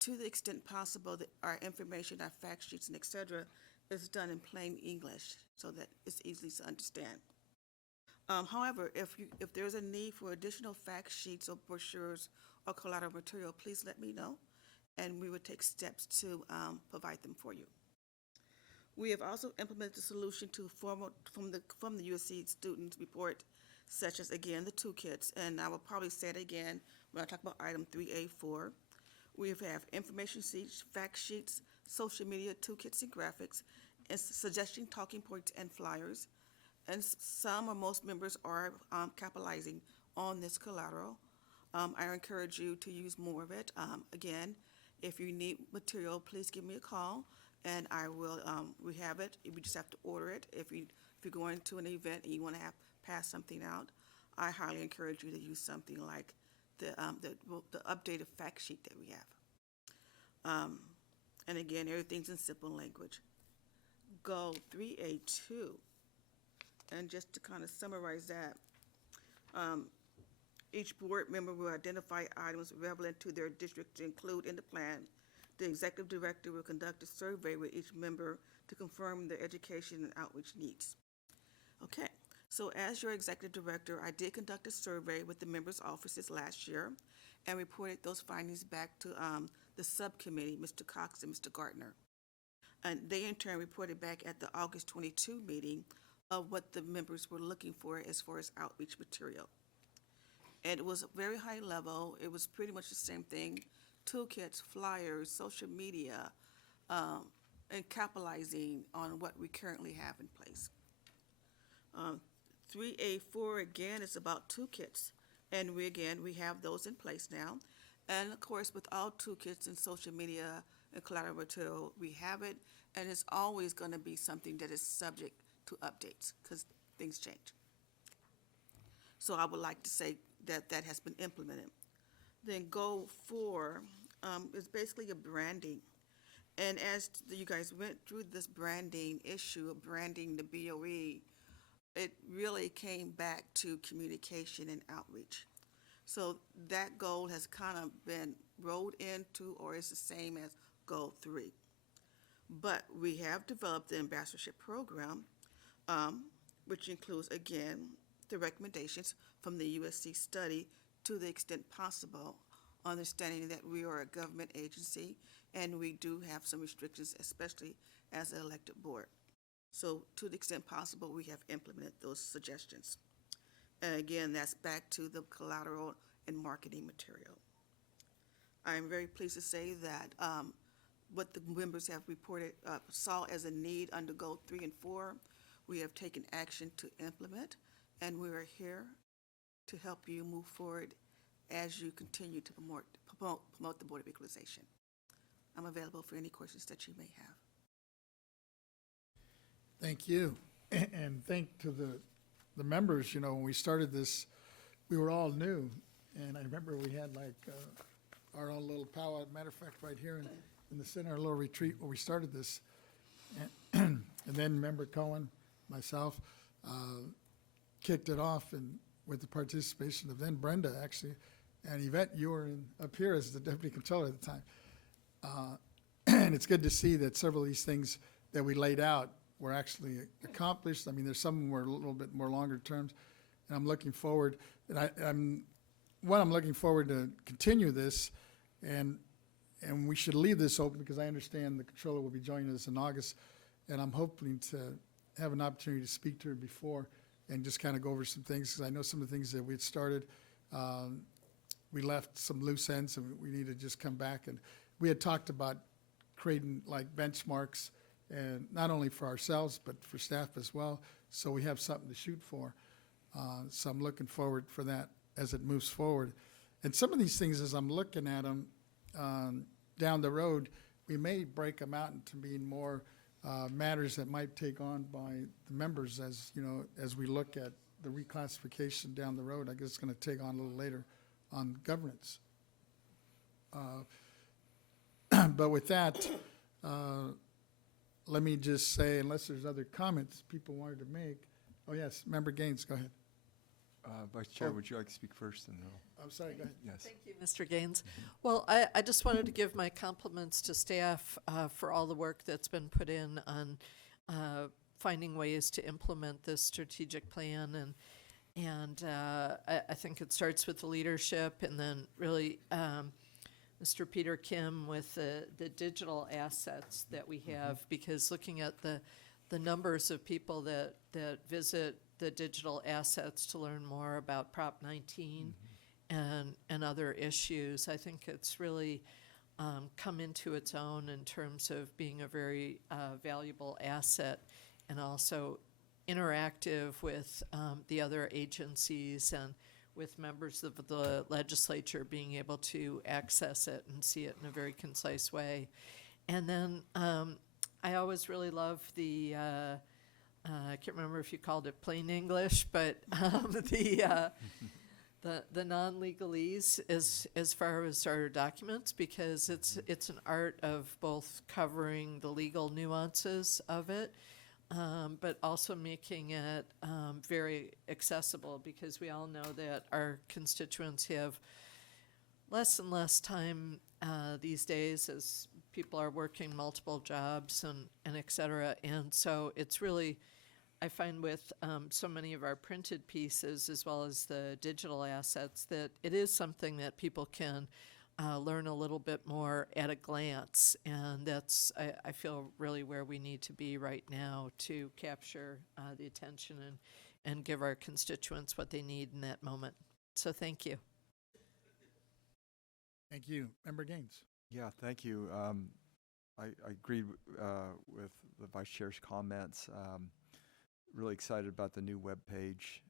to the extent possible, that our information, our fact sheets and et cetera, is done in plain English so that it's easy to understand. However, if there's a need for additional fact sheets or brochures or collateral material, please let me know, and we would take steps to provide them for you. We have also implemented the solution to from the USC students report, such as, again, the toolkits, and I will probably say it again when I talk about item 3A4. We have information sheets, fact sheets, social media toolkits and graphics, and suggesting talking points and flyers. And some or most members are capitalizing on this collateral. I encourage you to use more of it. Again, if you need material, please give me a call, and I will. We have it. We just have to order it. If you're going to an event and you want to pass something out, I highly encourage you to use something like the updated fact sheet that we have. And again, everything's in simple language. Goal 3A2. And just to kind of summarize that, each board member will identify items relevant to their district to include in the plan. The executive director will conduct a survey with each member to confirm their education and outreach needs. Okay, so as your executive director, I did conduct a survey with the members' offices last year and reported those findings back to the subcommittee, Mr. Cox and Mr. Gardner. And they in turn reported back at the August 22 meeting of what the members were looking for as far as outreach material. And it was very high level. It was pretty much the same thing: toolkits, flyers, social media, and capitalizing on what we currently have in place. 3A4, again, is about toolkits. And we have those in place now. And of course, with all toolkits and social media and collateral material, we have it. And it's always going to be something that is subject to updates because things change. So I would like to say that has been implemented. Then goal 4 is basically a branding. And as you guys went through this branding issue of branding the BOE, it really came back to communication and outreach. So that goal has kind of been rolled into, or is the same as goal 3. But we have developed the ambassadorship program, which includes, again, the recommendations from the USC study to the extent possible, understanding that we are a government agency and we do have some restrictions, especially as an elected board. So to the extent possible, we have implemented those suggestions. And again, that's back to the collateral and marketing material. I am very pleased to say that what the members have reported, saw as a need under goal 3 and 4, we have taken action to implement, and we are here to help you move forward as you continue to promote the Board of Equalization. I'm available for any questions that you may have. Thank you. And thank to the members. You know, when we started this, we were all new. And I remember we had like our own little powwow, matter of fact, right here in the center, a little retreat where we started this. And then Member Cohen, myself, kicked it off, and with the participation of then Brenda, actually, and Yvette, you were up here as the deputy controller at the time. And it's good to see that several of these things that we laid out were actually accomplished. I mean, there's some were a little bit more longer terms, and I'm looking forward. And I'm looking forward to continue this, and we should leave this open because I understand the controller will be joining us in August, and I'm hoping to have an opportunity to speak to her before and just kind of go over some things, because I know some of the things that we had started, we left some loose ends, and we need to just come back. And we had talked about creating like benchmarks, and not only for ourselves but for staff as well, so we have something to shoot for. So I'm looking forward for that as it moves forward. And some of these things, as I'm looking at them down the road, we may break them out into being more matters that might take on by the members, as you know, as we look at the reclassification down the road. I guess it's going to take on a little later on governance. But with that, let me just say, unless there's other comments people wanted to make. Oh yes, Member Gaines, go ahead. Vice Chair, Oh. would you like to speak first? And I'll- I'm sorry, go ahead. yes. Thank you, Mr. Gaines. Well, I just wanted to give my compliments to staff for all the work that's been put in on finding ways to implement this strategic plan. And I think it starts with the leadership, and then really Mr. Peter Kim with the digital assets that we have, because looking at the numbers of people that visit the digital assets to learn more about Prop 19 and other issues, I think it's really come into its own in terms of being a very valuable asset, and also interactive with the other agencies and with members of the legislature being able to access it and see it in a very concise way. And then I always really love the, I can't remember if you called it plain English, but the non-legalese as far as our documents, because it's an art of both covering the legal nuances of it, but also making it very accessible, because we all know that our constituents have less and less time these days as people are working multiple jobs and et cetera. And so it's really, I find with so many of our printed pieces as well as the digital assets, that it is something that people can learn a little bit more at a glance. And that's, I feel, really where we need to be right now to capture the attention and give our constituents what they need in that moment. So thank you. Thank you. Member Gaines. Yeah, thank you. I agreed with the Vice Chair's comments. Really excited about the new webpage,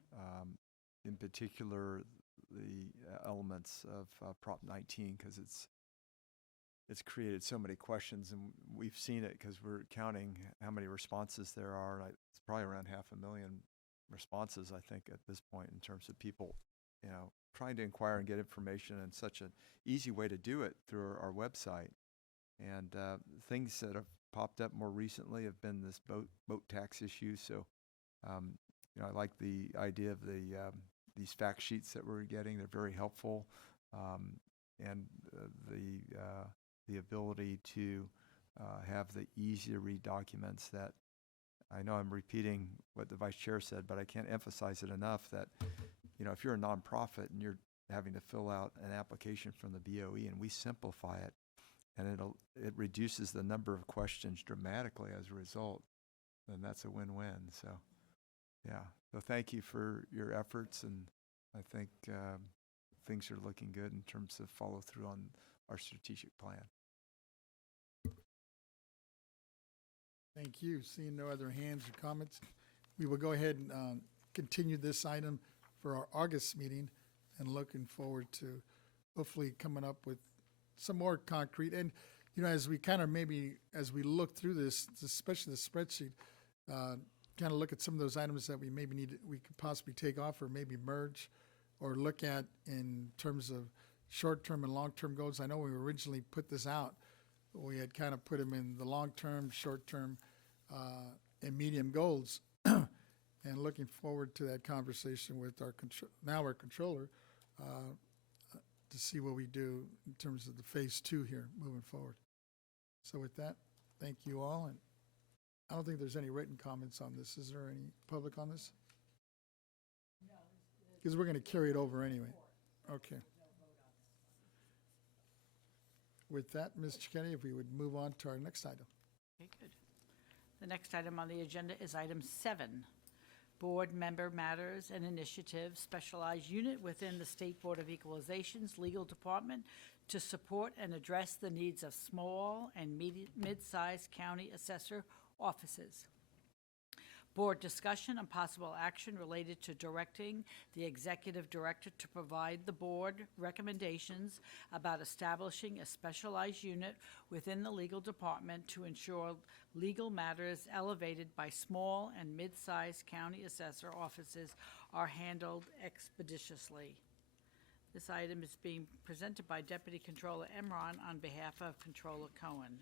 in particular the elements of Prop 19, because it's created so many questions, and we've seen it because we're counting how many responses there are. And it's probably around 500,000 responses, I think, at this point, in terms of people, trying to inquire and get information, and such an easy way to do it through our website. And things that have popped up more recently have been this boat tax issue. So, I like the idea of these fact sheets that we're getting. They're very helpful, and the ability to have the easy to read documents. That I know I'm repeating what the Vice Chair said, but I can't emphasize it enough that if you're a nonprofit and you're having to fill out an application from the BOE, and we simplify it, and it reduces the number of questions dramatically as a result, then that's a win-win. So, yeah. So thank you for your efforts, and I think things are looking good in terms of follow-through on our strategic plan. Thank you. Seeing no other hands or comments, we will go ahead and continue this item for our August meeting, and looking forward to hopefully coming up with some more concrete. And, as we kind of as we look through this, especially the spreadsheet, kind of look at some of those items that we could possibly take off, or maybe merge, or look at in terms of short-term and long-term goals. I know when we originally put this out, we had kind of put them in the long-term, short-term, and medium goals. And looking forward to that conversation with our controller to see what we do in terms of the phase 2 here moving forward. So with that, thank you all. And I don't think there's any written comments on this. Is there any public on this? No. Because we're going to carry it over anyway. Okay. With that, Ms. Cicchetti, if we would move on to our next item. Okay, good. The next item on the agenda is item 7. Board member matters and initiatives, specialized unit within the State Board of Equalization's legal department to support and address the needs of small and mid-sized county assessor offices. Board discussion and possible action related to directing the executive director to provide the board recommendations about establishing a specialized unit within the legal department to ensure legal matters elevated by small and mid-sized county assessor offices are handled expeditiously. This item is being presented by Deputy Controller Emron on behalf of Controller Cohen.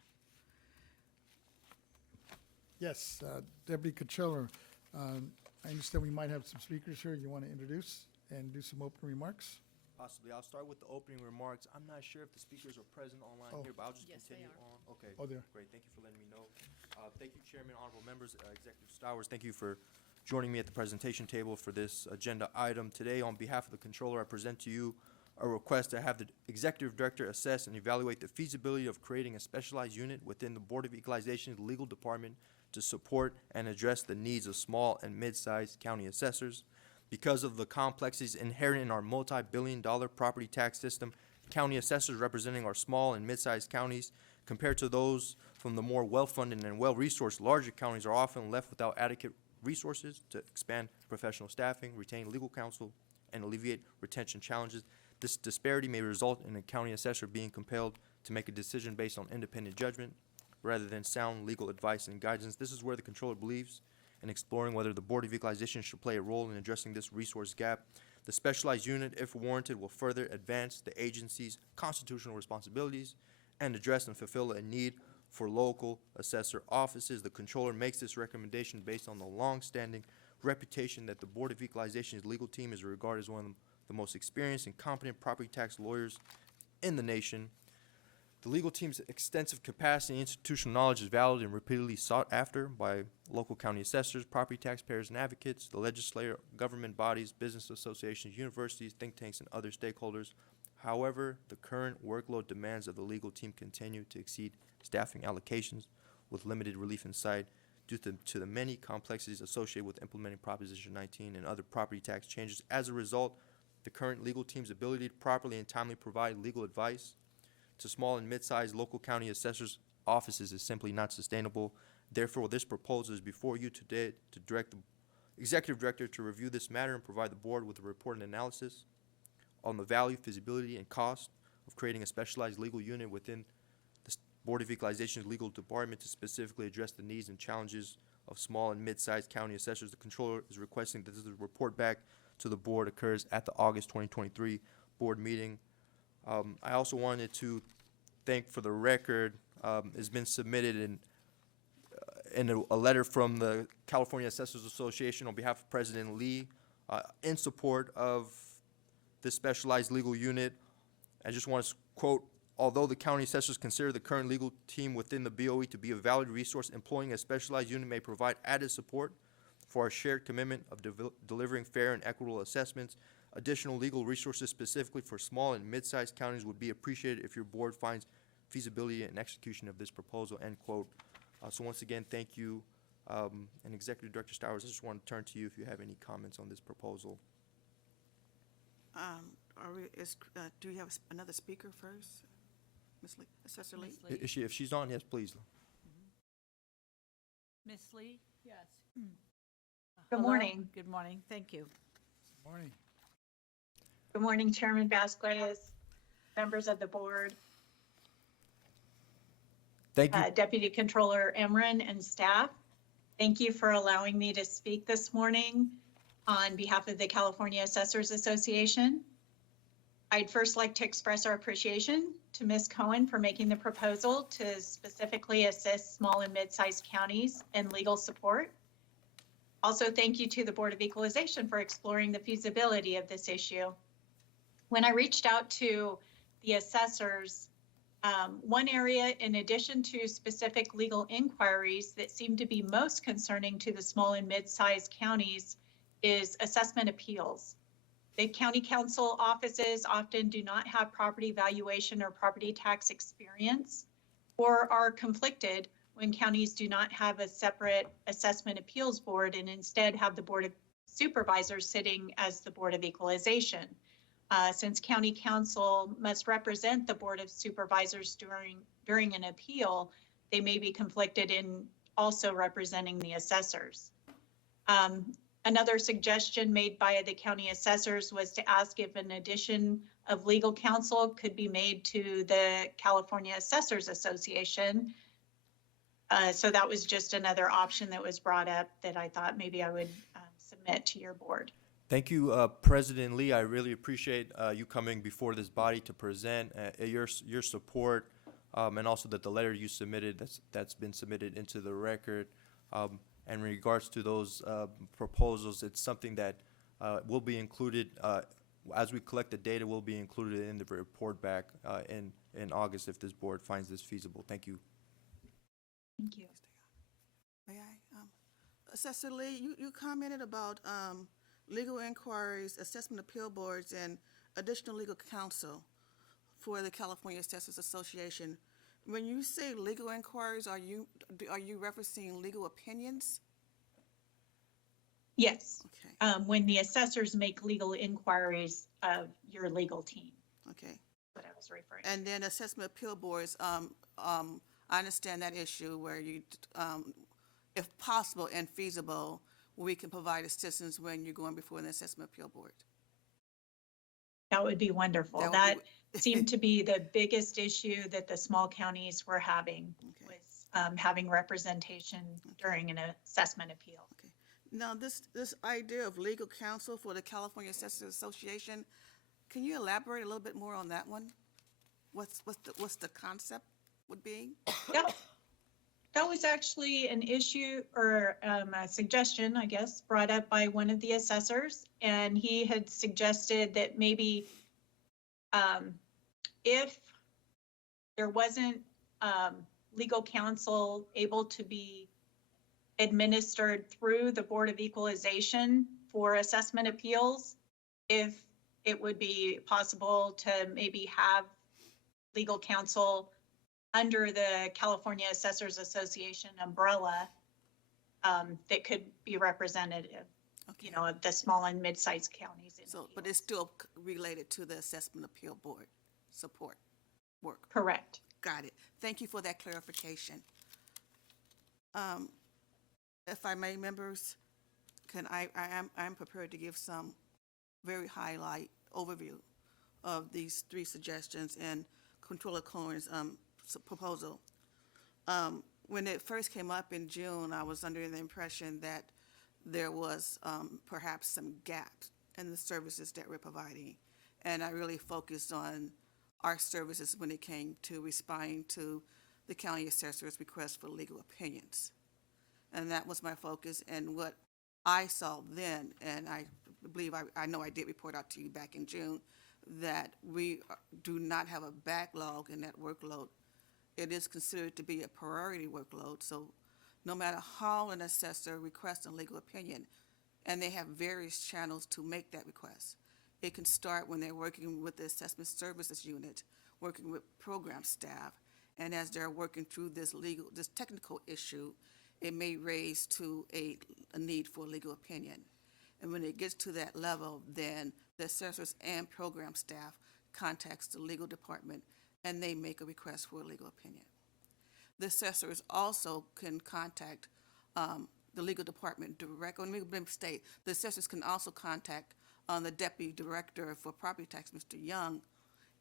Yes, Deputy Controller, I understand we might have some speakers here you want to introduce and do some opening remarks? Possibly. I'll start with the opening remarks. I'm not sure if the speakers are present online Oh. here, but I'll just Yes, they continue are. on. Okay. Oh, there. Great. Thank you for letting me know. Thank you, Chairman, honorable members, Executive Stowers. Thank you for joining me at the presentation table for this agenda item. Today, on behalf of the Controller, I present to you a request to have the Executive Director assess and evaluate the feasibility of creating a specialized unit within the Board of Equalization's legal department to support and address the needs of small and mid-sized county assessors. Because of the complexities inherent in our multi-billion-dollar property tax system, county assessors representing our small and mid-sized counties, compared to those from the more well-funded and well-resourced larger counties, are often left without adequate resources to expand professional staffing, retain legal counsel, and alleviate retention challenges. This disparity may result in a county assessor being compelled to make a decision based on independent judgment rather than sound legal advice and guidance. This is where the Controller believes in exploring whether the Board of Equalization should play a role in addressing this resource gap. The specialized unit, if warranted, will further advance the agency's constitutional responsibilities and address and fulfill a need for local assessor offices. The Controller makes this recommendation based on the long-standing reputation that the Board of Equalization's legal team is regarded as one of the most experienced and competent property tax lawyers in the nation. The legal team's extensive capacity and institutional knowledge is valued and repeatedly sought after by local county assessors, property taxpayers and advocates, the legislature, government bodies, business associations, universities, think tanks, and other stakeholders. However, the current workload demands of the legal team continue to exceed staffing allocations with limited relief in sight due to the many complexities associated with implementing Proposition 19 and other property tax changes. As a result, the current legal team's ability to properly and timely provide legal advice to small and mid-sized local county assessors' offices is simply not sustainable. Therefore, this proposal is before you today to direct the Executive Director to review this matter and provide the Board with a report and analysis on the value, feasibility, and cost of creating a specialized legal unit within the Board of Equalization's legal department to specifically address the needs and challenges of small and mid-sized county assessors. The Controller is requesting that this report back to the Board occurs at the August 2023 Board meeting. I also wanted to thank, for the record, has been submitted in a letter from the California Assessors Association on behalf of President Lee in support of this specialized legal unit. I just want to quote, although the county assessors consider the current legal team within the BOE to be a valued resource, employing a specialized unit may provide added support for our shared commitment of delivering fair and equitable assessments. Additional legal resources specifically for small and mid-sized counties would be appreciated if your Board finds feasibility and execution of this proposal, end quote. So once again, thank you. And Executive Director Stowers, I just want to turn to you if you have any comments on this proposal. Do you have another speaker first? Ms. Lee, Assessor Lee? Ms. Lee? If she's on, yes, please. Ms. Lee? Yes. Good morning. Good morning. Thank you. Morning. Good morning, Chairman Vasquez, members of the board, Thank you. Deputy Controller Emran, and staff. Thank you for allowing me to speak this morning on behalf of the California Assessors Association. I'd first like to express our appreciation to Ms. Cohen for making the proposal to specifically assist small and mid-sized counties in legal support. Also, thank you to the Board of Equalization for exploring the feasibility of this issue. When I reached out to the assessors, one area, in addition to specific legal inquiries that seem to be most concerning to the small and mid-sized counties, is assessment appeals. The county council offices often do not have property valuation or property tax experience, or are conflicted when counties do not have a separate assessment appeals board and instead have the Board of Supervisors sitting as the Board of Equalization. Since county council must represent the Board of Supervisors during an appeal, they may be conflicted in also representing the assessors. Another suggestion made by the county assessors was to ask if an addition of legal counsel could be made to the California Assessors Association. So that was just another option that was brought up that I thought maybe I would submit to your board. Thank you, President Lee. I really appreciate you coming before this body to present your support, and also that the letter you submitted that's been submitted into the record. And in regards to those proposals, it's something that will be included, as we collect the data, will be included in the report back in August if this board finds this feasible. Thank you. Thank you. May I? Assessor Lee, you commented about legal inquiries, assessment appeal boards, and additional legal counsel for the California Assessors Association. When you say legal inquiries, are you referencing legal opinions? Yes. Okay, When the assessors make legal inquiries of your legal team, okay. what I was referring to. And then assessment appeal boards, I understand that issue where you, if possible and feasible, we can provide assistance when you're going before an assessment appeal board. That would be wonderful. That would That be- seemed to be the biggest issue that the small counties were having, Okay. was having representation during an assessment appeal. Okay. Now, this idea of legal counsel for the California Assessors Association, can you elaborate a little bit more on that one? What's the concept would be? Yeah, that was actually an issue or a suggestion, I guess, brought up by one of the assessors. And he had suggested that maybe if there wasn't legal counsel able to be administered through the Board of Equalization for assessment appeals, if it would be possible to maybe have legal counsel under the California Assessors Association umbrella that could be representative, Okay. you know, of the small and mid-sized counties. in So, but appeals. it's still related to the assessment appeal board support work. Correct. Got it. Thank you for that clarification. If I may, members, I'm prepared to give some very highlight overview of these three suggestions and Controller Cohen's proposal. When it first came up in June, I was under the impression that there was perhaps some gaps in the services that we're providing. And I really focused on our services when it came to responding to the county assessor's request for legal opinions. And that was my focus, and what I saw then, and I believe I know I did report out to you back in June, that we do not have a backlog in that workload. It is considered to be a priority workload, so no matter how an assessor requests a legal opinion, and they have various channels to make that request. It can start when they're working with the assessment services unit, working with program staff, and as they're working through this technical issue, it may raise to a need for a legal opinion. And when it gets to that level, then the assessors and program staff contacts the legal department and they make a request for a legal opinion. The assessors also can contact the legal department directly. Let me state, the assessors can also contact the deputy director for property tax, Mr. Young,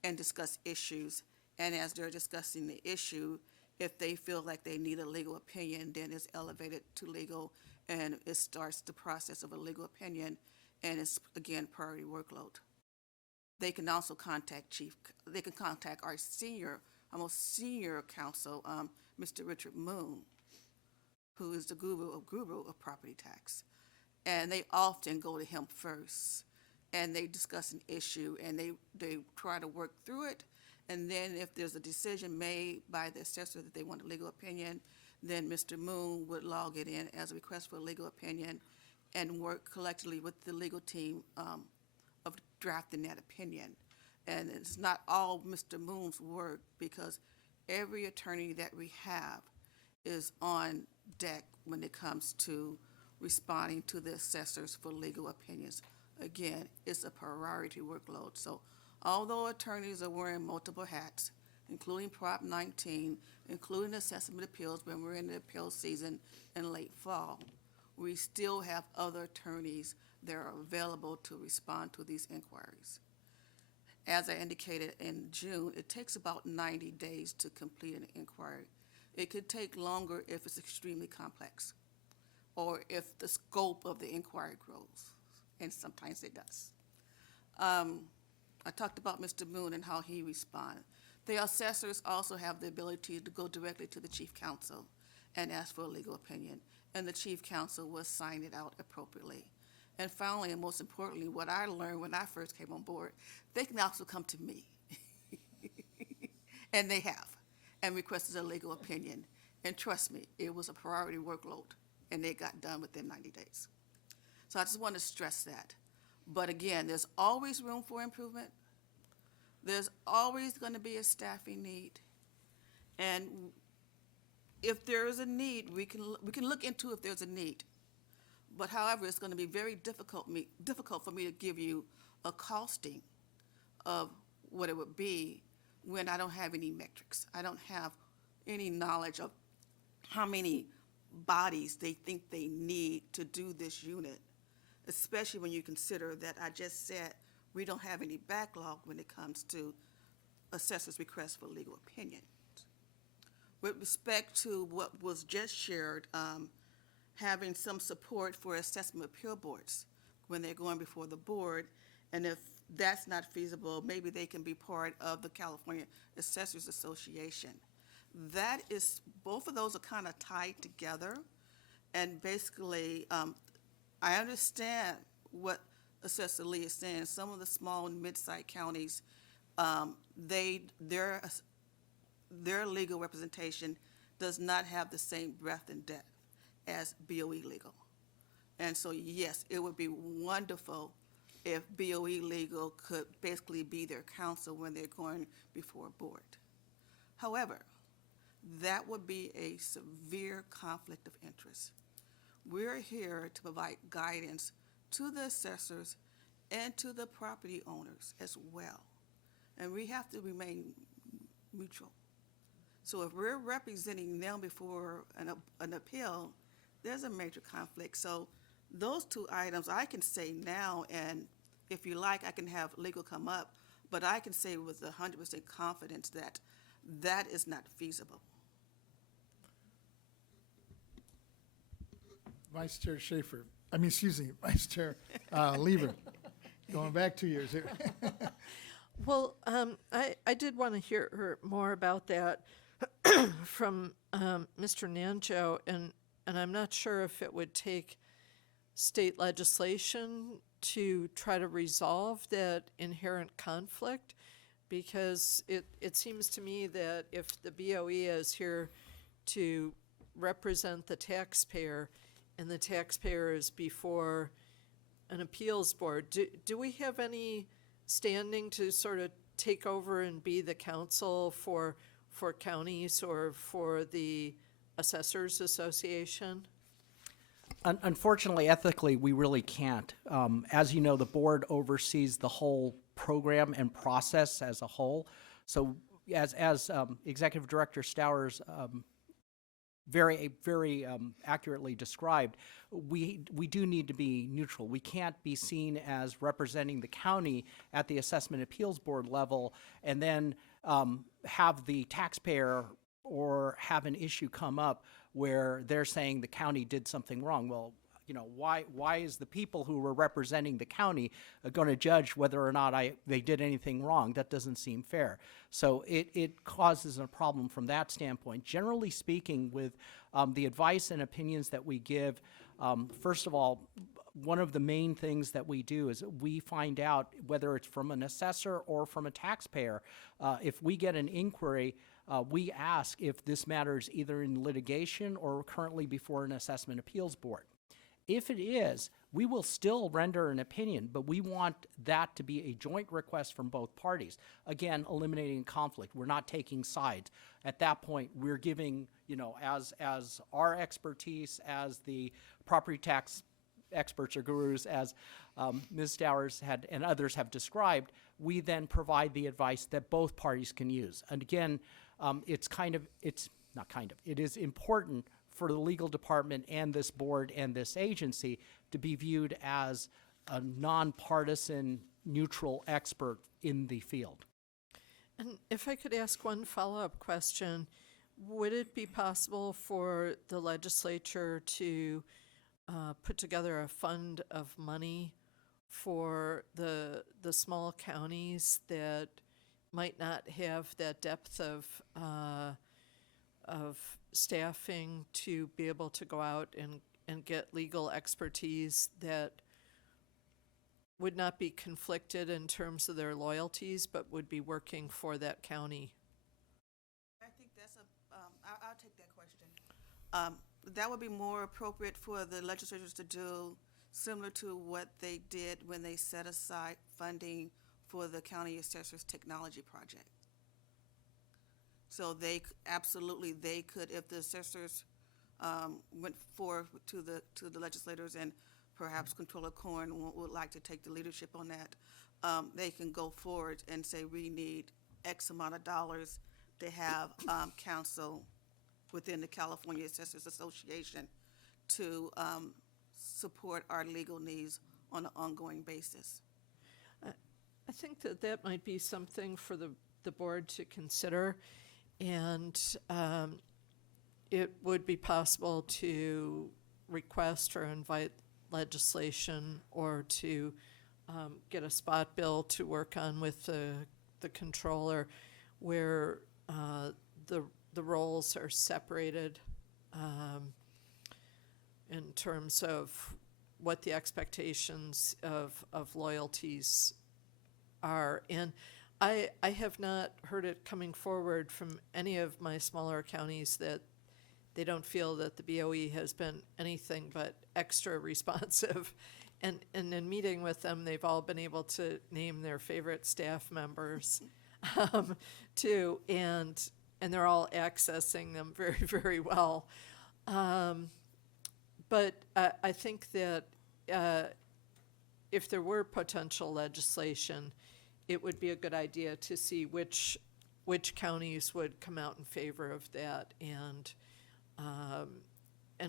and discuss issues. And as they're discussing the issue, if they feel like they need a legal opinion, then it's elevated to legal, and it starts the process of a legal opinion, and it's, again, priority workload. They can also contact our most senior counsel, Mr. Richard Moon, who is the guru of property tax. And they often go to him first, and they discuss an issue, and they try to work through it. And then if there's a decision made by the assessor that they want a legal opinion, then Mr. Moon would log it in as a request for a legal opinion and work collectively with the legal team of drafting that opinion. And it's not all Mr. Moon's work, because every attorney that we have is on deck when it comes to responding to the assessors for legal opinions. Again, it's a priority workload. So although attorneys are wearing multiple hats, including Prop 19, including assessment appeals when we're in the appeal season in late fall, we still have other attorneys that are available to respond to these inquiries. As I indicated in June, it takes about 90 days to complete an inquiry. It could take longer if it's extremely complex, or if the scope of the inquiry grows, and sometimes it does. I talked about Mr. Moon and how he responded. The assessors also have the ability to go directly to the chief counsel and ask for a legal opinion, and the chief counsel will sign it out appropriately. And finally, and most importantly, what I learned when I first came on board, they can also come to me. And they have, and requested a legal opinion. And trust me, it was a priority workload, and they got done within 90 days. So I just want to stress that. But again, there's always room for improvement. There's always going to be a staffing need. And if there is a need, we can look into if there's a need. But however, it's going to be very difficult for me to give you a costing of what it would be when I don't have any metrics. I don't have any knowledge of how many bodies they think they need to do this unit, especially when you consider that I just said we don't have any backlog when it comes to assessors' requests for legal opinion. With respect to what was just shared, having some support for assessment appeal boards when they're going before the board, and if that's not feasible, maybe they can be part of the California Assessors Association. That is, both of those are kind of tied together, and basically, I understand what Assessor Lee is saying. Some of the small and mid-sized counties, their legal representation does not have the same breadth and depth as BOE legal. And so, yes, it would be wonderful if BOE legal could basically be their counsel when they're going before a board. However, that would be a severe conflict of interest. We're here to provide guidance to the assessors and to the property owners as well. And we have to remain mutual. So if we're representing them before an appeal, there's a major conflict. So those two items I can say now, and if you like, I can have legal come up, but I can say with 100% confidence that that is not feasible. Vice Chair Schaefer, Vice Chair Lever, going back 2 years here. Well, I did want to hear more about that from Mr. Nanjo, and I'm not sure if it would take state legislation to try to resolve that inherent conflict, because it seems to me that if the BOE is here to represent the taxpayer and the taxpayer is before an appeals board, do we have any standing to sort of take over and be the counsel for counties or for the Assessors Association? Unfortunately, ethically, we really can't. As you know, the board oversees the whole program and process as a whole. So as Executive Director Stowers very accurately described, we do need to be neutral. We can't be seen as representing the county at the Assessment Appeals Board level and then have the taxpayer or have an issue come up where they're saying the county did something wrong. Well, you know, why is the people who were representing the county going to judge whether or not they did anything wrong? That doesn't seem fair. So it causes a problem from that standpoint. Generally speaking, with the advice and opinions that we give, first of all, one of the main things that we do is we find out whether it's from an assessor or from a taxpayer. If we get an inquiry, we ask if this matter is either in litigation or currently before an assessment appeals board. If it is, we will still render an opinion, but we want that to be a joint request from both parties. Again, eliminating conflict. We're not taking sides. At that point, we're giving, you know, as our expertise as the property tax experts or gurus, as Ms. Stowers had and others have described, we then provide the advice that both parties can use. And again, it is important for the legal department and this board and this agency to be viewed as a nonpartisan, neutral expert in the field. And if I could ask one follow-up question, would it be possible for the legislature to put together a fund of money for the small counties that might not have that depth of staffing to be able to go out and get legal expertise that would not be conflicted in terms of their loyalties, but would be working for that county. I think that's I'll take that question. That would be more appropriate for the legislators to do, similar to what they did when they set aside funding for the county assessor's technology project. So absolutely, they could, if the assessors went forward to the legislators, and perhaps Controller Corn would like to take the leadership on that, they can go forward and say, we need X amount of dollars to have counsel within the California Assessors Association to support our legal needs on an ongoing basis. I think that might be something for the board to consider, and it would be possible to request or invite legislation or to get a spot bill to work on with the controller where the roles are separated in terms of what the expectations of loyalties are. And I have not heard it coming forward from any of my smaller counties that they don't feel that the BOE has been anything but extra responsive. And in meeting with them, they've all been able to name their favorite staff members too, and they're all accessing them very, very well. But I think that if there were potential legislation, it would be a good idea to see which counties would come out in favor of that, and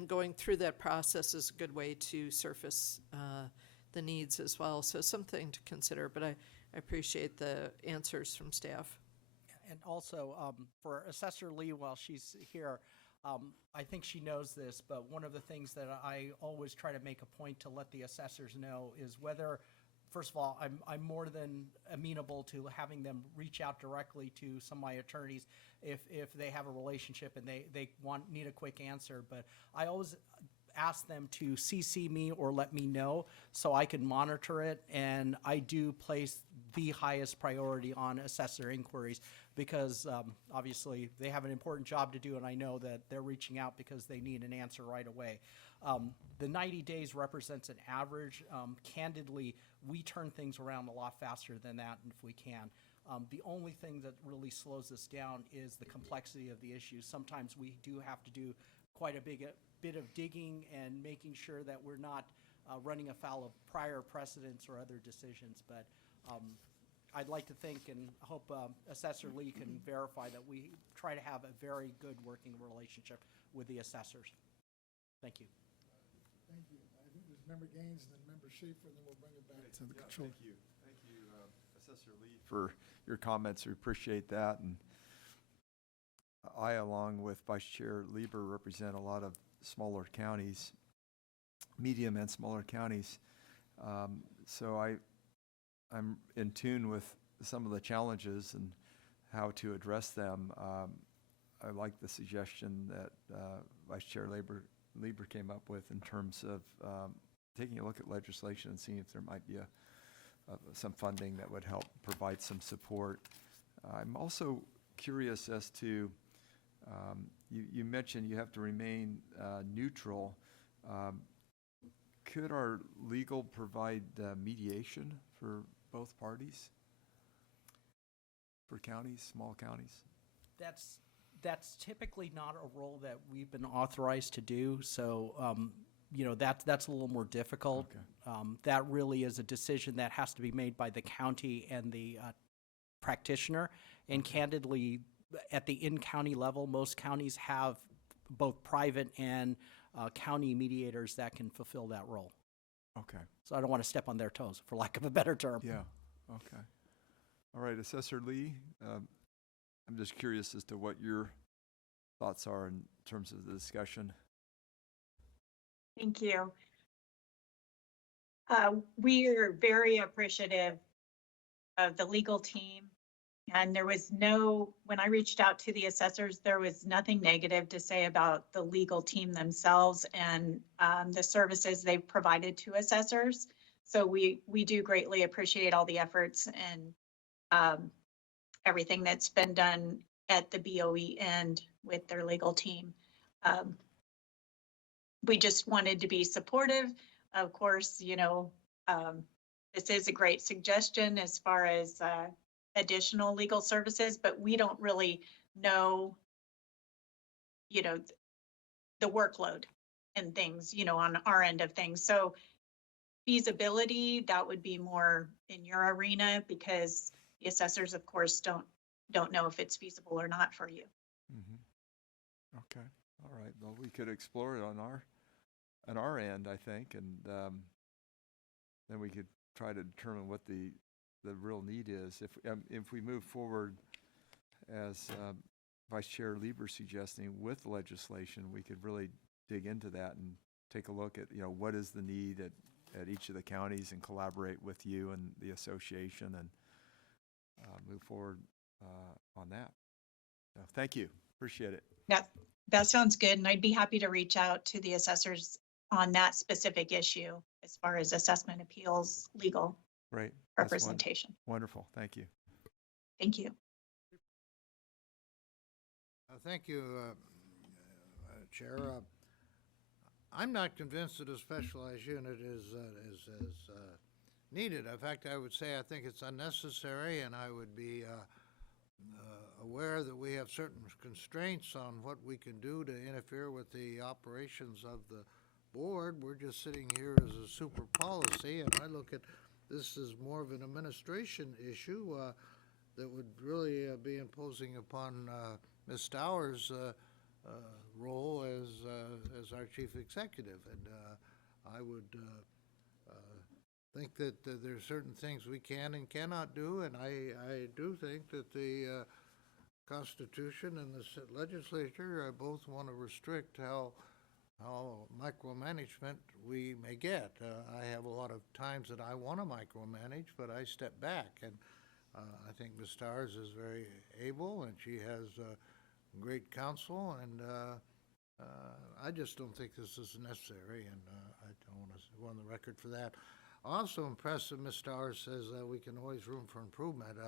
going through that process is a good way to surface the needs as well. So something to consider, but I appreciate the answers from staff. And also, for Assessor Lee, while she's here, I think she knows this, but one of the things that I always try to make a point to let the assessors know is whether, first of all, I'm more than amenable to having them reach out directly to some of my attorneys if they have a relationship and they need a quick answer. But I always ask them to CC me or let me know so I can monitor it. And I do place the highest priority on assessor inquiries because obviously they have an important job to do, and I know that they're reaching out because they need an answer right away. The 90 days represents an average. Candidly, we turn things around a lot faster than that if we can. The only thing that really slows us down is the complexity of the issues. Sometimes we do have to do quite a bit of digging and making sure that we're not running afoul of prior precedents or other decisions. But I'd like to think and hope Assessor Lee can verify that we try to have a very good working relationship with the assessors. Thank you. Thank you. I think there's Member Gaines and then Member Schaefer, and then we'll bring it back to the control. Thank you. Thank you, Assessor Lee, for your comments. We appreciate that. And I, along with Vice Chair Lieber, represent a lot of smaller counties, medium and smaller counties. So I'm in tune with some of the challenges and how to address them. I like the suggestion that Vice Chair Lieber came up with in terms of taking a look at legislation and seeing if there might be some funding that would help provide some support. I'm also curious as to, you mentioned you have to remain neutral. Could our legal provide mediation for both parties? For counties, small counties? That's typically not a role that we've been authorized to do. So, that's a little more difficult. Okay. That really is a decision that has to be made by the county and the practitioner. And candidly, at the in-county level, most counties have both private and county mediators that can fulfill that role. Okay. So I don't want to step on their toes, for lack of a better term. Yeah. Okay. All right, Assessor Lee, I'm just curious as to what your thoughts are in terms of the discussion. Thank you. We are very appreciative of the legal team. And when I reached out to the assessors, there was nothing negative to say about the legal team themselves and the services they've provided to assessors. So we do greatly appreciate all the efforts and everything that's been done at the BOE end with their legal team. We just wanted to be supportive. Of course, this is a great suggestion as far as additional legal services, but we don't really know, the workload and things, on our end of things. So feasibility, that would be more in your arena because the assessors, of course, don't know if it's feasible or not for you. Okay, all right. Well, we could explore it on our end, I think, and then we could try to determine what the real need is. If we move forward, as Vice Chair Lieber suggesting, with legislation, we could really dig into that and take a look at what is the need at each of the counties and collaborate with you and the association and move forward on that. So thank you. Appreciate it. That sounds good. And I'd be happy to reach out to the assessors on that specific issue as far as assessment appeals, legal Great. representation. Wonderful. Thank you. Thank you. Thank you, Chair. I'm not convinced that a specialized unit is needed. In fact, I would say I think it's unnecessary, and I would be aware that we have certain constraints on what we can do to interfere with the operations of the board. We're just sitting here as a super policy, and I look at this as more of an administration issue that would really be imposing upon Ms. Stowers' role as our chief executive. And I would think that there are certain things we can and cannot do, and I do think that the Constitution and the legislature both want to restrict how micromanagement we may get. I have a lot of times that I want to micromanage, but I step back, and I think Ms. Stowers is very able, and she has great counsel, and I just don't think this is necessary, and I don't want to go on the record for that. Also impressive, Ms. Stowers says we can always room for improvement.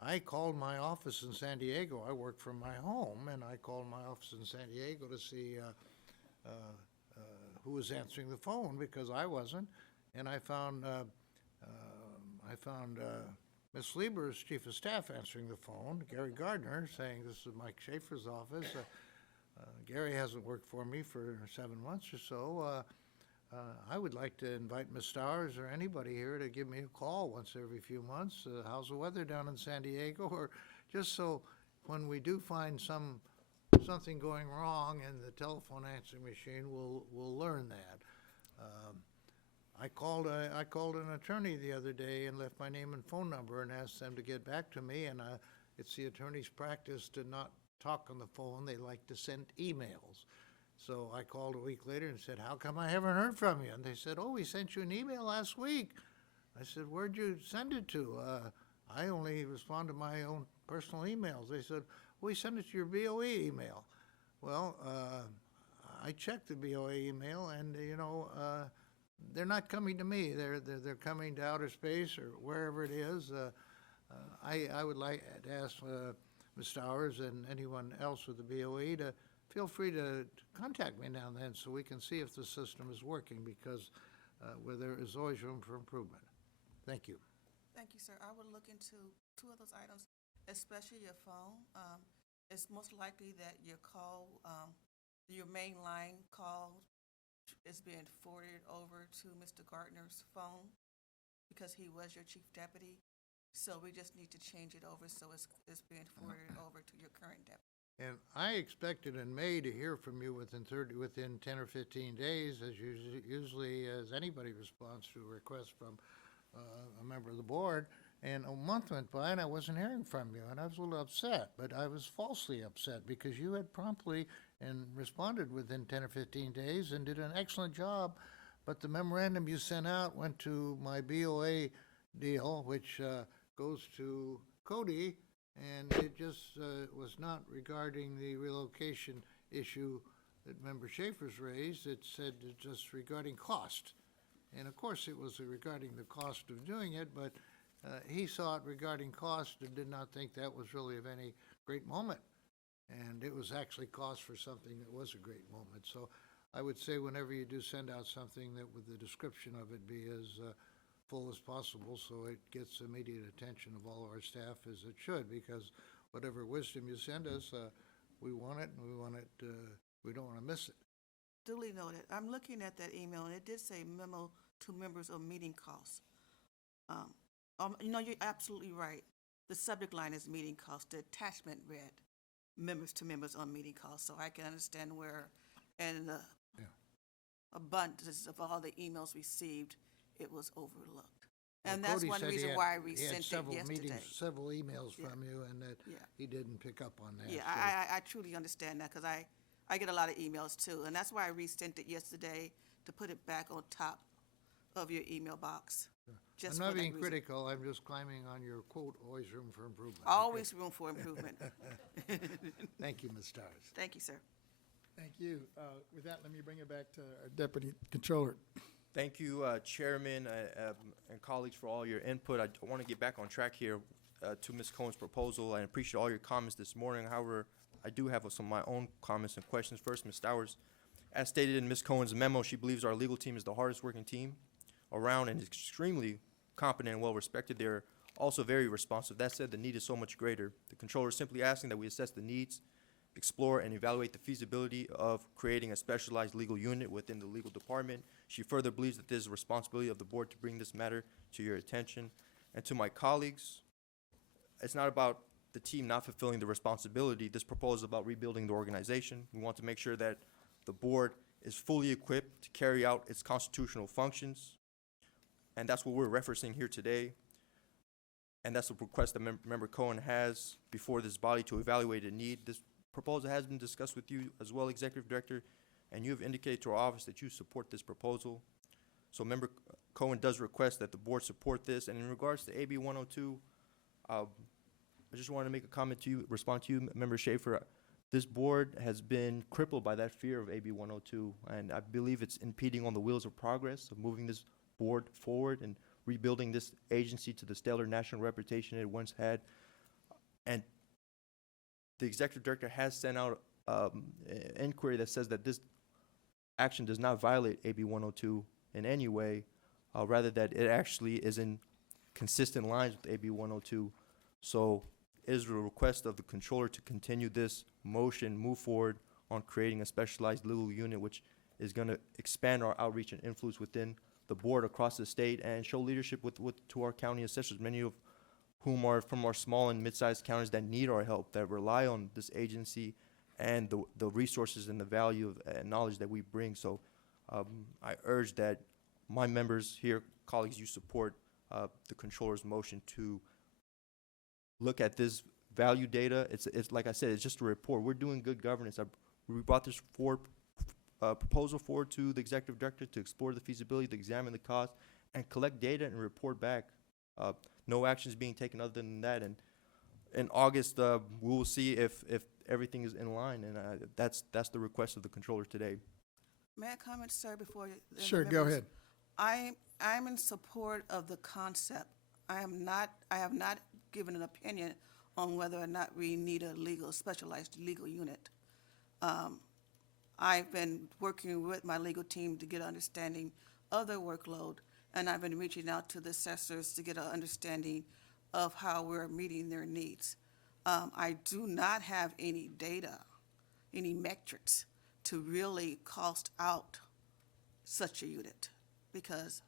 I called my office in San Diego. I work from my home, and I called my office in San Diego to see who was answering the phone because I wasn't, and I found Ms. Lieber's chief of staff answering the phone, Gary Gardner, saying, "This is Mike Schaefer's office. Gary hasn't worked for me for 7 months or so. I would like to invite Ms. Stowers or anybody here to give me a call once every few months. How's the weather down in San Diego?" Or just so when we do find something going wrong in the telephone answering machine, we'll learn that. I called an attorney the other day and left my name and phone number and asked them to get back to me, and it's the attorney's practice to not talk on the phone. They like to send emails. So I called a week later and said, "How come I haven't heard from you?" And they said, "Oh, we sent you an email last week." I said, "Where'd you send it to?" I only respond to my own personal emails. They said, "We sent it to your BOE email." Well, I checked the BOE email, and they're not coming to me. They're coming to outer space or wherever it is. I would like to ask Ms. Stowers and anyone else with the BOE to feel free to contact me now and then so we can see if the system is working, because where there is always room for improvement. Thank you. Thank you, sir. I would look into 2 of those items, especially your phone. It's most likely that your call, your main line call is being forwarded over to Mr. Gardner's phone because he was your chief deputy. So we just need to change it over so it's being forwarded over to your current deputy. And I expected in May to hear from you within 10 or 15 days, as usually as anybody responds to a request from a member of the board. And a month went by and I wasn't hearing from you, and I was a little upset, but I was falsely upset because you had promptly and responded within 10 or 15 days and did an excellent job. But the memorandum you sent out went to my BOA deal, which goes to Cody, and it just was not regarding the relocation issue that Member Schaefer's raised. It said it's just regarding cost. And of course, it was regarding the cost of doing it, but he saw it regarding cost and did not think that was really of any great moment. And it was actually cost for something that was a great moment. So I would say whenever you do send out something, that with the description of it be as full as possible, so it gets immediate attention of all of our staff as it should, because whatever wisdom you send us, we want it, and we want it, we don't want to miss it. Duly noted. I'm looking at that email, and it did say memo to members of meeting costs. You're absolutely right. The subject line is meeting costs. The attachment read members to members on meeting costs, so I can understand where, and the abundance of all the emails received, it was overlooked. And that's Cody one said he reason had- why I he had resent it several yesterday. meetings, several emails Yeah. from you, and that Yeah. he didn't pick up on that. Yeah, so- I truly understand that, because I get a lot of emails too, and that's why I resent it yesterday, to put it back on top of your email box. Just I'm for not that being reason. critical, I'm just climbing on your quote, always room for improvement. Always room for improvement. Thank you, Ms. Stars. Thank you, sir. Thank you. With that, let me bring it back to our Deputy Controller. Thank you, Chairman and colleagues, for all your input. I want to get back on track here to Ms. Cohen's proposal. I appreciate all your comments this morning. However, I do have some of my own comments and questions. First, Ms. Stowers, as stated in Ms. Cohen's memo, she believes our legal team is the hardest working team around and is extremely competent and well respected. They're also very responsive. That said, the need is so much greater. The controller is simply asking that we assess the needs, explore and evaluate the feasibility of creating a specialized legal unit within the legal department. She further believes that this is a responsibility of the board to bring this matter to your attention. And to my colleagues, it's not about the team not fulfilling the responsibility. This proposal is about rebuilding the organization. We want to make sure that the board is fully equipped to carry out its constitutional functions. And that's what we're referencing here today. And that's the request that Member Cohen has before this body to evaluate a need. This proposal has been discussed with you as well, Executive Director, and you have indicated to our office that you support this proposal. So Member Cohen does request that the board support this. And in regards to AB 102, I just wanted to make a comment to you, respond to you, Member Schaefer. This board has been crippled by that fear of AB 102, and I believe it's impeding on the wheels of progress of moving this board forward and rebuilding this agency to the stellar national reputation it once had. And the Executive Director has sent out an inquiry that says that this action does not violate AB 102 in any way, rather that it actually is in consistent lines with AB 102. So it is a request of the controller to continue this motion, move forward on creating a specialized legal unit, which is going to expand our outreach and influence within the board across the state and show leadership to our county assessors, many of whom are from our small and mid-sized counties that need our help, that rely on this agency and the resources and the value of and knowledge that we bring. So I urge that my members here, colleagues, you support the controller's motion to look at this value data. It's like I said, it's just a report. We're doing good governance. We brought this proposal forward to the Executive Director to explore the feasibility, to examine the cost, and collect data and report back. No action is being taken other than that. And in August, we will see if everything is in line. And that's the request of the controller today. May I comment, sir, before the Sure, go members? ahead. I'm in support of the concept. I have not given an opinion on whether or not we need a specialized legal unit. I've been working with my legal team to get an understanding of their workload, and I've been reaching out to the assessors to get an understanding of how we're meeting their needs. I do not have any data, any metrics to really cost out such a unit, because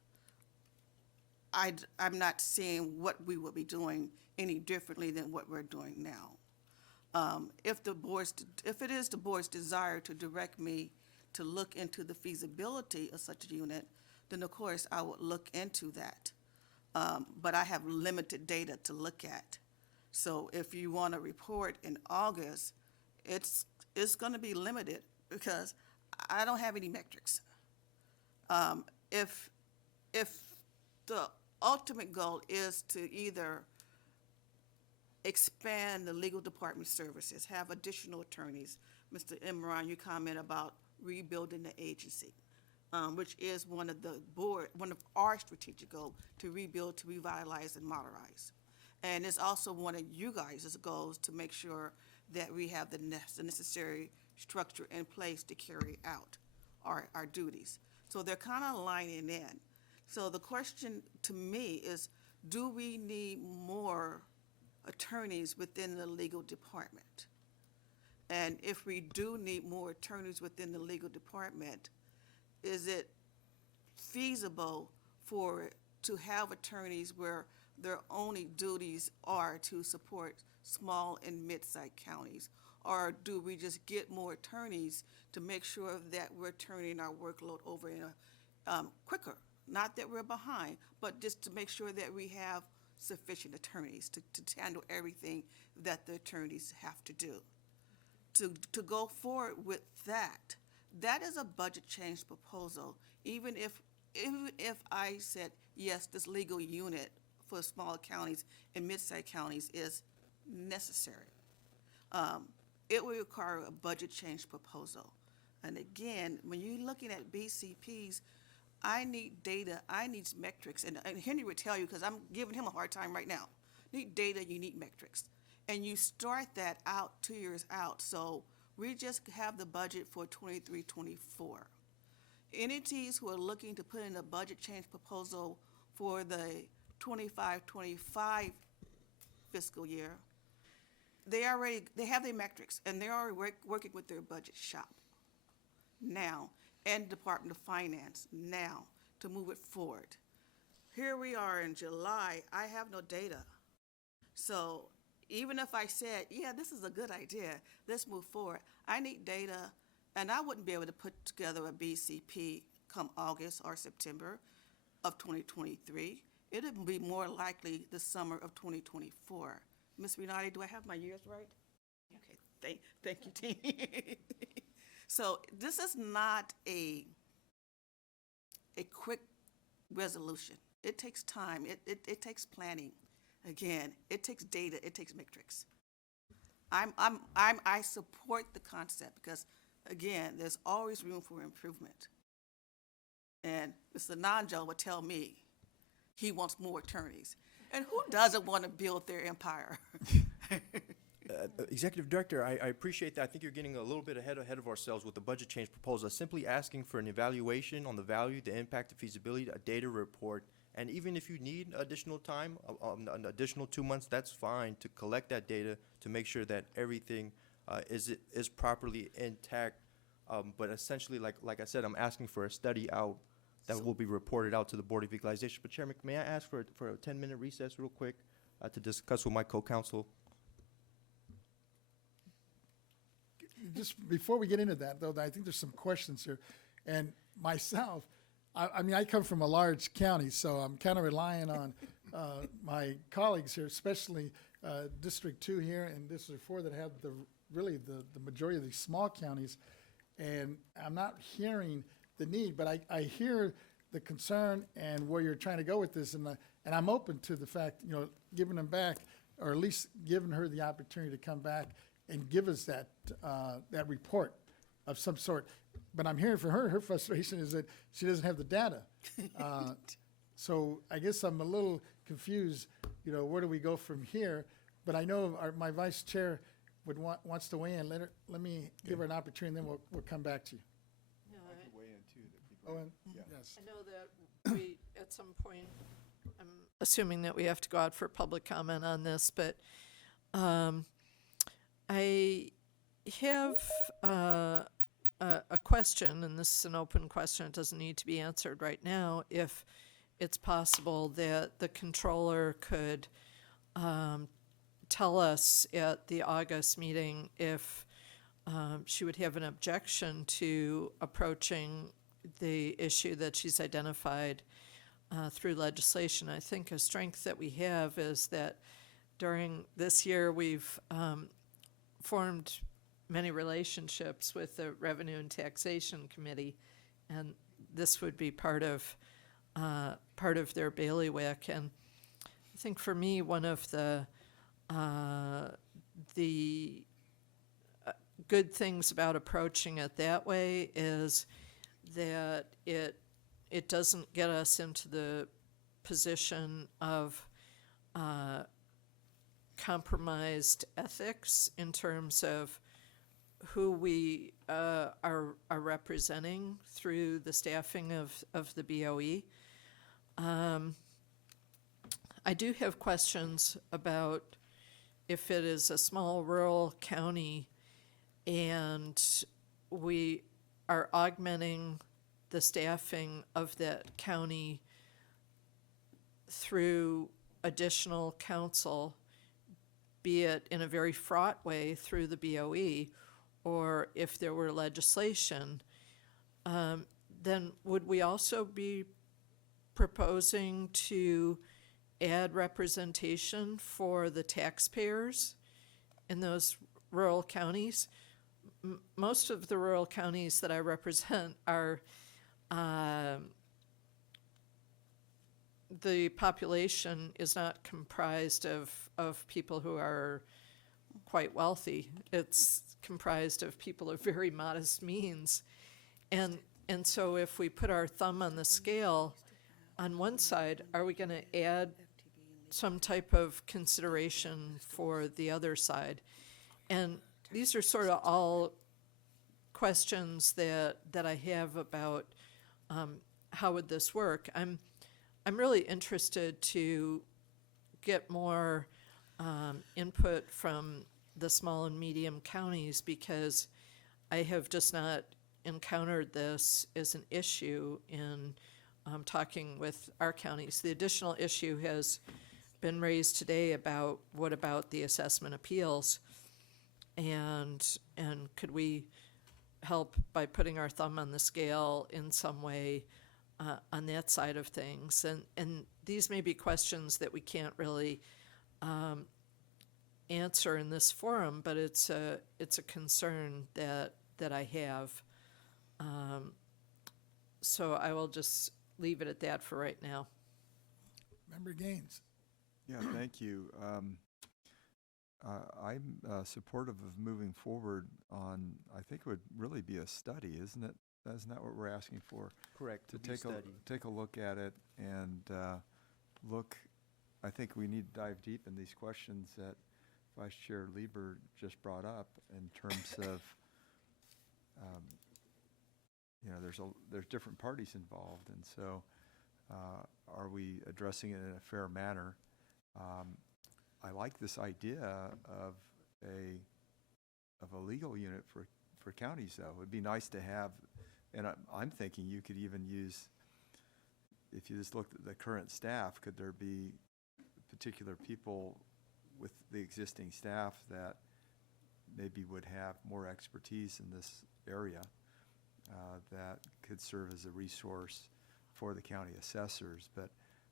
I'm not seeing what we will be doing any differently than what we're doing now. If it is the board's desire to direct me to look into the feasibility of such a unit, then of course I would look into that. But I have limited data to look at. So if you want a report in August, it's going to be limited because I don't have any metrics. If the ultimate goal is to either expand the legal department services, have additional attorneys. Mr. Imran, you comment about rebuilding the agency. which is one of our strategic goals, to rebuild, to revitalize, and modernize. And it's also one of you guys' goals to make sure that we have the necessary structure in place to carry out our duties. So they're kind of lining in. So the question to me is, do we need more attorneys within the legal department? And if we do need more attorneys within the legal department, is it feasible to have attorneys where their only duties are to support small and mid-sized counties? Or do we just get more attorneys to make sure that we're turning our workload over in a quicker? Not that we're behind, but just to make sure that we have sufficient attorneys to handle everything that the attorneys have to do. To go forward with that, that is a budget change proposal. Even if I said, yes, this legal unit for small counties and mid-sized counties is necessary, it will require a budget change proposal. And again, when you're looking at BCPs, I need data, I need metrics, and Henry would tell you, because I'm giving him a hard time right now. You need data, you need metrics. And you start that out 2 years out. So we just have the budget for 23-24. Entities who are looking to put in a budget change proposal for the 25-25 fiscal year, they have their metrics, and they're already working with their budget shop now, and Department of Finance now, to move it forward. Here we are in July, I have no data. So even if I said, yeah, this is a good idea, let's move forward, I need data, and I wouldn't be able to put together a BCP come August or September of 2023. It would be more likely the summer of 2024. Ms. Renati, do I have my years right? Okay, thank you, team. So this is not a quick resolution. It takes time. It takes planning. Again, it takes data. It takes metrics. I support the concept because, again, there's always room for improvement. And Mr. Nanjo would tell me he wants more attorneys. And who doesn't want to build their empire? Executive Director, I appreciate that. I think you're getting a little bit ahead of ourselves with the budget change proposal. Simply asking for an evaluation on the value, the impact, the feasibility, a data report, and even if you need additional time, an additional 2 months, that's fine to collect that data to make sure that everything is properly intact. But essentially, like I said, I'm asking for a study out that will be reported out to the Board of Equalization. But Chairman, may I ask for a 10-minute recess real quick to discuss with my co-counsel? Just before we get into that, though, I think there's some questions here. And myself, I mean, I come from a large county, so I'm kind of relying on my colleagues here, especially District 2 here and District 4 that have the majority of these small counties. And I'm not hearing the need, but I hear the concern and where you're trying to go with this. And I'm open to the fact, giving them back, or at least giving her the opportunity to come back and give us that report of some sort. But I'm hearing from her frustration is that she doesn't have the data. So I guess I'm a little confused, where do we go from here? But I know my vice chair wants to weigh in. Let me give her an opportunity, and then we'll come back to you. I could weigh in too. Yes. I know that we, at some point, I'm assuming that we have to go out for public comment on this, but I have a question, and this is an open question. It doesn't need to be answered right now. If it's possible that the controller could tell us at the August meeting if she would have an objection to approaching the issue that she's identified through legislation. I think a strength that we have is that during this year we've formed many relationships with the Revenue and Taxation Committee, and this would be part of their bailiwick. And I think for me, one of the good things about approaching it that way is that it doesn't get us into the position of compromised ethics in terms of who we are representing through the staffing of the BOE. I do have questions about if it is a small rural county and we are augmenting the staffing of that county through additional counsel, be it in a very fraught way through the BOE, or if there were legislation, then would we also be proposing to add representation for the taxpayers in those rural counties? Most of the rural counties that I represent are, the population is not comprised of people who are quite wealthy. It's comprised of people of very modest means. And so if we put our thumb on the scale, on one side, are we going to add some type of consideration for the other side? And these are sort of all questions that I have about how would this work. I'm really interested to get more input from the small and medium counties, because I have just not encountered this as an issue in talking with our counties. The additional issue has been raised today about what about the assessment appeals, and could we help by putting our thumb on the scale in some way on that side of things. And these may be questions that we can't really answer in this forum, but it's a concern that I have. So I will just leave it at that for right now. Member Gaines. Yeah, thank you. I'm supportive of moving forward on, I think it would really be a study, isn't it? Isn't that what we're asking for? Correct. To be a study. take a look at it and look, I think we need to dive deep in these questions that Vice Chair Lieber just brought up in terms of, there's different parties involved, and so are we addressing it in a fair manner? I like this idea of a legal unit for counties, though. It'd be nice to have, and I'm thinking you could even use, if you just looked at the current staff, could there be particular people with the existing staff that maybe would have more expertise in this area that could serve as a resource for the county assessors? But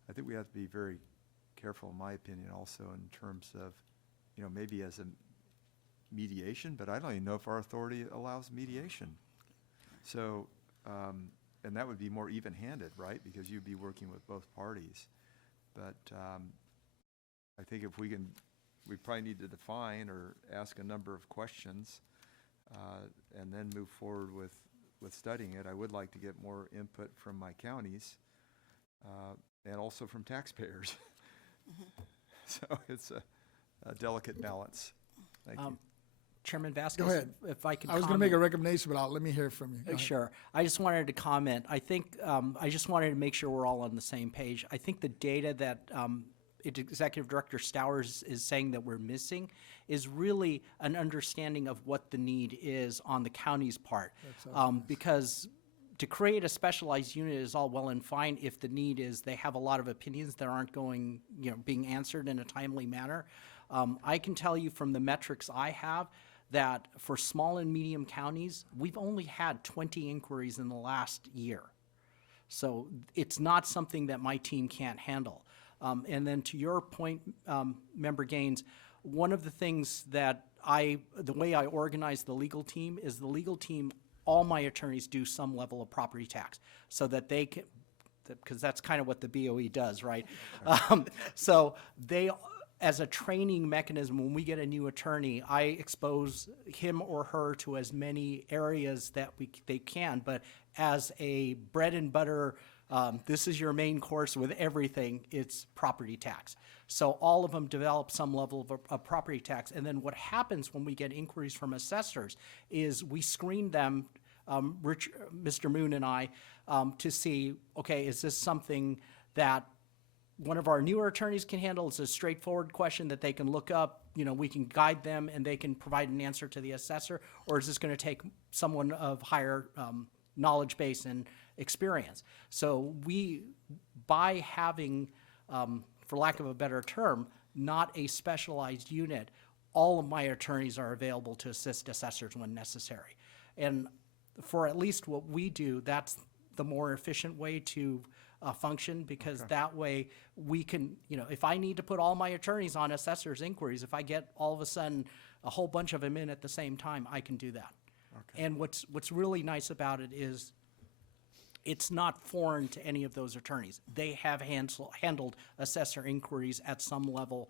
I think we have to be very careful, in my opinion, also in terms of, maybe as a mediation, but I don't even know if our authority allows mediation. So, and that would be more even-handed, right? Because you'd be working with both parties. But I think if we probably need to define or ask a number of questions and then move forward with studying it. I would like to get more input from my counties and also from taxpayers. So it's a delicate balance. Thank you. Chairman Vasquez, Go ahead. if I could I was going to make a recommendation, but let me hear from you. Go ahead. Sure. I just wanted to comment. I think I just wanted to make sure we're all on the same page. I think the data that Executive Director Stowers is saying that we're missing is really an understanding of what the need is on the county's part. Because to create a specialized unit is all well and fine if the need is they have a lot of opinions that aren't going, being answered in a timely manner. I can tell you from the metrics I have that for small and medium counties, we've only had 20 inquiries in the last year. So it's not something that my team can't handle. And then to your point, Member Gaines, one of the things that the way I organize the legal team is the legal team, all my attorneys do some level of property tax so that they can, because that's kind of what the BOE does, right? So they, as a training mechanism, when we get a new attorney, I expose him or her to as many areas that they can, but as a bread and butter, this is your main course with everything, it's property tax. So all of them develop some level of property tax. And then what happens when we get inquiries from assessors is we screen them, Mr. Moon and I, to see, okay, is this something that one of our newer attorneys can handle? It's a straightforward question that they can look up, we can guide them and they can provide an answer to the assessor, or is this going to take someone of higher knowledge base and experience? So by having, for lack of a better term, not a specialized unit, all of my attorneys are available to assist assessors when necessary. And for at least what we do, that's the more efficient way to function, because that way we can, if I need to put all my attorneys on assessors inquiries, if I get all of a sudden a whole bunch of them in at the same time, I can do that. Okay. And what's really nice about it is it's not foreign to any of those attorneys. They have handled assessor inquiries at some level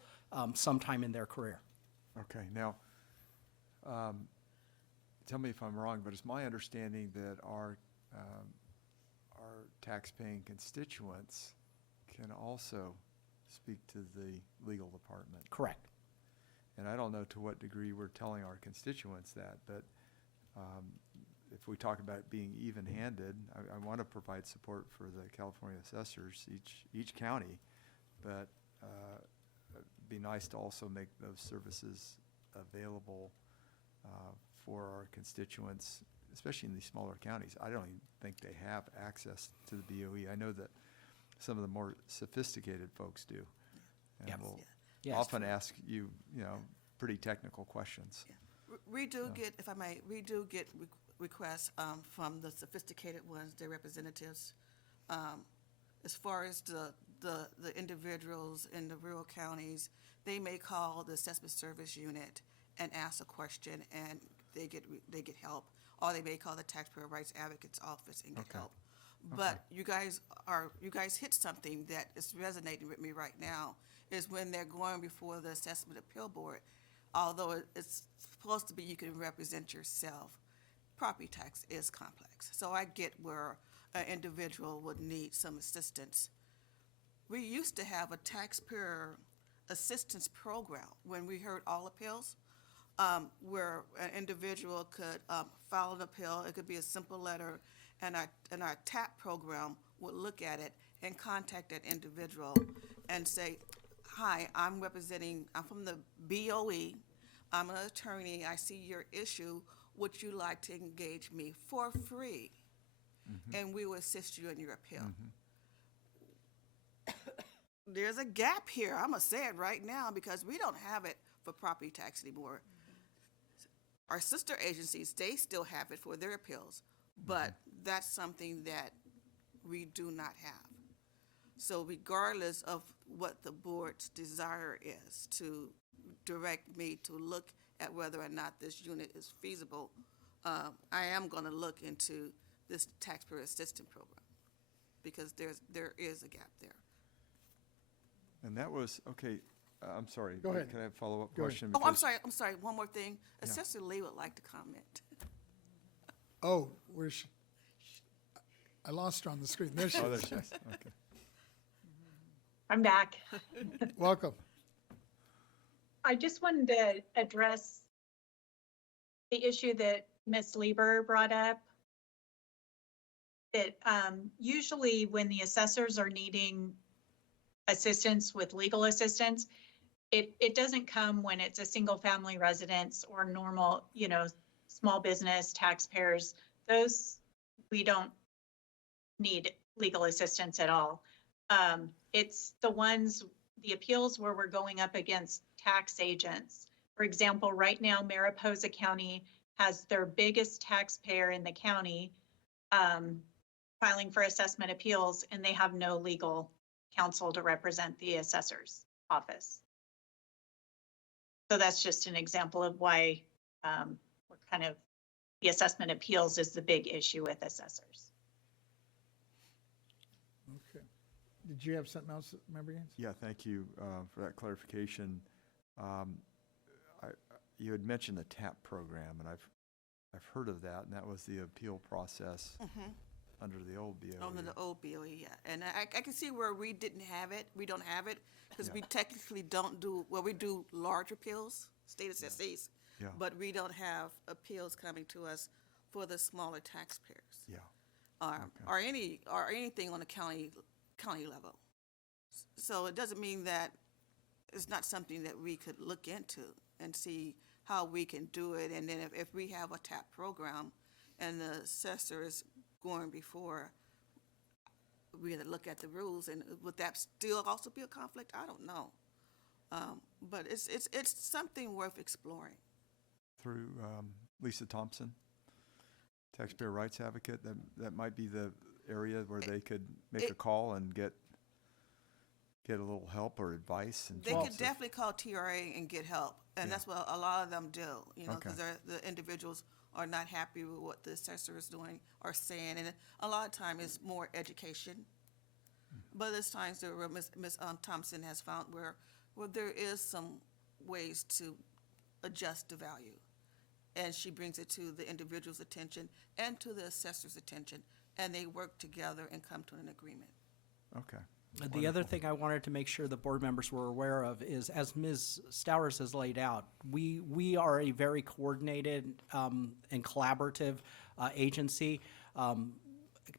sometime in their career. Okay, now, tell me if I'm wrong, but it's my understanding that our tax-paying constituents can also speak to the legal department. Correct. And I don't know to what degree we're telling our constituents that, but if we talk about being even-handed, I want to provide support for the California assessors, each county, but it'd be nice to also make those services available for our constituents, especially in these smaller counties. I don't even think they have access to the BOE. I know that some of the more sophisticated folks do, and Yep. will Yes. often ask you, pretty technical questions. We do get, if I may, we do get requests from the sophisticated ones, their representatives. As far as the individuals in the rural counties, they may call the assessment service unit and ask a question, and they get help. Or they may call the Taxpayer Rights Advocate's office and get Okay. help. But you guys hit something that is resonating with me right now, is when they're going before the Assessment Appeal Board, although it's supposed to be you can represent yourself, property tax is complex. So I get where an individual would need some assistance. We used to have a taxpayer assistance program when we heard all appeals, where an individual could file an appeal. It could be a simple letter, and our TAP program would look at it and contact that individual and say, hi, I'm from the BOE, I'm an attorney, I see your issue, would you like to engage me for free? And we will assist you in your appeal. There's a gap here, I'm gonna say it right now, because we don't have it for property tax anymore. Our sister agencies, they still have it for their appeals, but that's something that we do not have. So regardless of what the board's desire is to direct me to look at whether or not this unit is feasible, I am gonna look into this taxpayer assistance program, because there is a gap there. And that was, okay, I'm sorry. Go ahead. Can I have a follow-up Go ahead. question? Oh, I'm Because- sorry, one more thing. Assessor Lee would like to comment. Oh, I lost her on the screen. There she Oh, there is. she is, okay. I'm back. Welcome. I just wanted to address the issue that Ms. Lieber brought up. That usually when the assessors are needing assistance with legal assistance, it doesn't come when it's a single family residence or normal, small business taxpayers. Those, we don't need legal assistance at all. It's the appeals where we're going up against tax agents. For example, right now, Mariposa County has their biggest taxpayer in the county filing for assessment appeals, and they have no legal counsel to represent the assessor's office. So that's just an example of why we're kind of, the assessment appeals is the big issue with assessors. Okay. did you have something else, Member Gaines? Yeah, thank you for that clarification. You had mentioned the TAP program, and I've heard of that, and that was the appeal process under the old BOE. Under the old BOE, yeah. And I can see where we didn't have it, we don't have it, because we technically don't do, well, we do large appeals, state assessees, Yeah. but we don't have appeals coming to us for the smaller taxpayers. Yeah. Or anything on the county level. So it doesn't mean that it's not something that we could look into and see how we can do it. And then if we have a TAP program and the assessor is going before, we had to look at the rules, and would that still also be a conflict? I don't know. But it's something worth exploring. Through Lisa Thompson, taxpayer rights advocate, that might be the area where they could make a call and get a little help or advice. They could definitely call TRA and get help, and that's what a lot of them do, you know, because the individuals are not happy with what the assessor is doing or saying, and a lot of time it's more education. But there's times where Ms. Thompson has found where there is some ways to adjust the value, and she brings it to the individual's attention and to the assessor's attention, and they work together and come to an agreement. Okay. The other thing I wanted to make sure the board members were aware of is, as Ms. Stowers has laid out, we are a very coordinated and collaborative agency.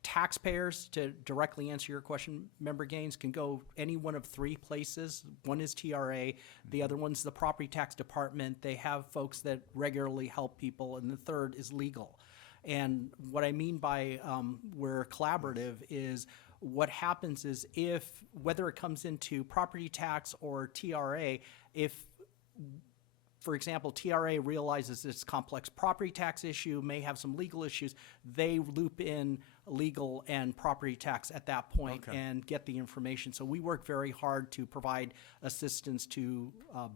Taxpayers, to directly answer your question, Member Gaines, can go any one of three places. One is TRA, the other one's the Property Tax Department. They have folks that regularly help people, and the third is legal. And what I mean by we're collaborative is what happens is whether it comes into property tax or TRA, if, for example, TRA realizes it's a complex property tax issue, may have some legal issues, they loop in legal and property tax at that point and get the information. So we work very hard to provide assistance to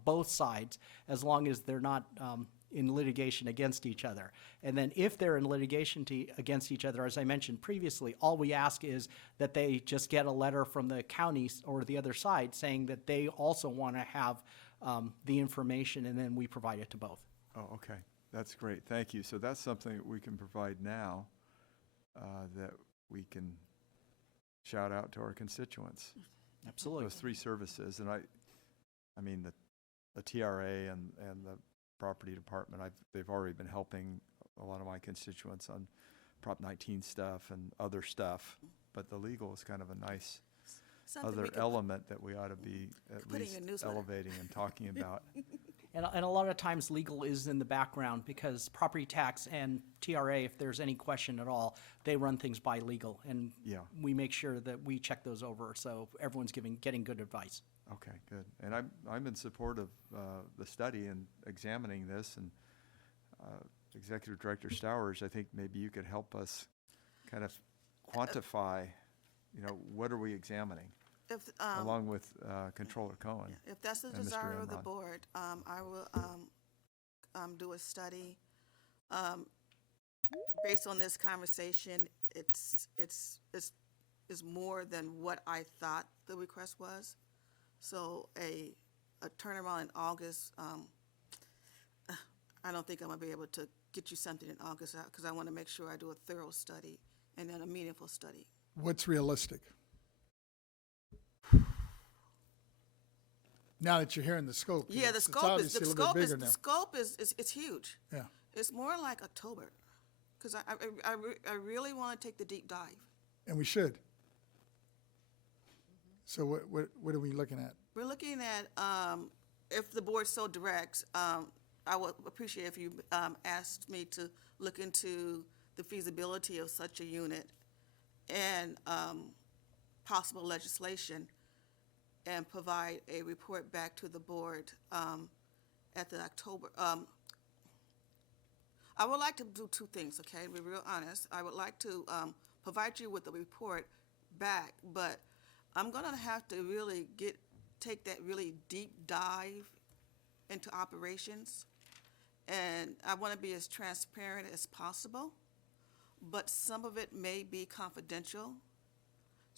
both sides, as long as they're not in litigation against each other. And then if they're in litigation against each other, as I mentioned previously, all we ask is that they just get a letter from the counties or the other side saying that they also want to have the information, and then we provide it to both. Oh, okay. That's great. Thank you. So that's something that we can provide now that we can shout out to our constituents. Absolutely. Those three services. And I mean, the TRA and the property department, they've already been helping a lot of my constituents on Prop 19 stuff and other stuff, but the legal is kind of a nice other element that we ought to be at least elevating and talking about. And a lot of times legal is in the background, because property tax and TRA, if there's any question at all, they run things by legal, and we make sure that we check those over so everyone's getting good advice. Okay, good. And I'm in support of the study and examining this. And Executive Director Stowers, I think maybe you could help us kind of quantify, what are we examining, along with Controller Cohen. If that's the and Mr. desire of the Imran. board, I will do a study. Based on this conversation, it's more than what I thought the request was. So a turnaround in August, I don't think I'm gonna be able to get you something in August, because I want to make sure I do a thorough study and then a meaningful study. What's realistic? Now that you're hearing the scope. Yeah, the it's scope obviously a little bit bigger now. the scope is huge. Yeah. It's more like October, because I really want to take the deep dive. And we should. So what are we looking at? We're looking at, if the board so directs, I would appreciate if you asked me to look into the feasibility of such a unit and possible legislation, and provide a report back to the board at the October. I would like to do two things, okay, to be real honest. I would like to provide you with a report back, but I'm gonna have to really take that really deep dive into operations. And I want to be as transparent as possible, but some of it may be confidential.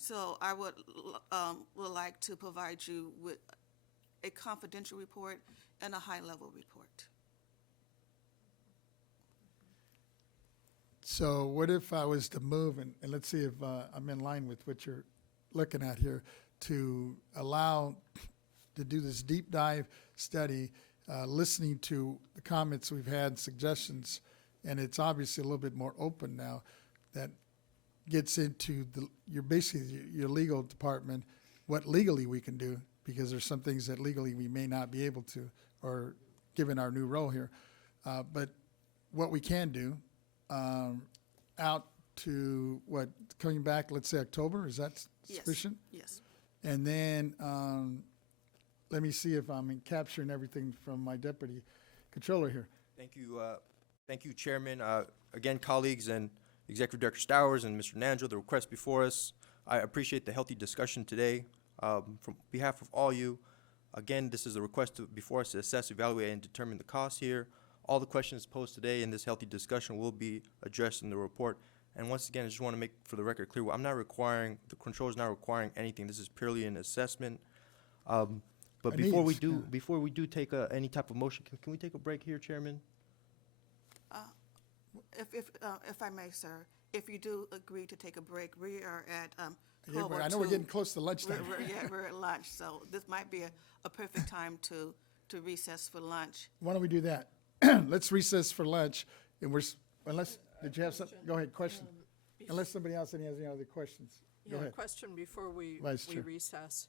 So I would like to provide you with a confidential report and a high-level report. So what if I was to move, and let's see if I'm in line with what you're looking at here, to allow to do this deep dive study, listening to the comments we've had, suggestions, and it's obviously a little bit more open now, that gets into your legal department, what legally we can do, because there's some things that legally we may not be able to, or given our new role here. But what we can do, out to coming back, let's say October, is that sufficient? Yes. And then, let me see if I'm capturing everything from my deputy controller here. Thank you, Chairman. Again, colleagues and Executive Director Stowers and Mr. Nandro, the request before us. I appreciate the healthy discussion today. From behalf of all you, again, this is a request before us to assess, evaluate, and determine the costs here. All the questions posed today in this healthy discussion will be addressed in the report. And once again, I just want to make for the record clear, the controller is not requiring anything. This is purely an assessment. But before we do take any type of motion, can we take a break here, Chairman? If I may, sir, if you do agree to take a break, we are at Yeah, I know we're getting close to lunchtime. We're at lunch, so this might be a perfect time to recess for lunch. Why don't we do that? Let's recess for lunch, and did you have something? Go ahead, question. Unless somebody else has any other questions. Go Yeah, ahead. question before we Vice Chair. recess.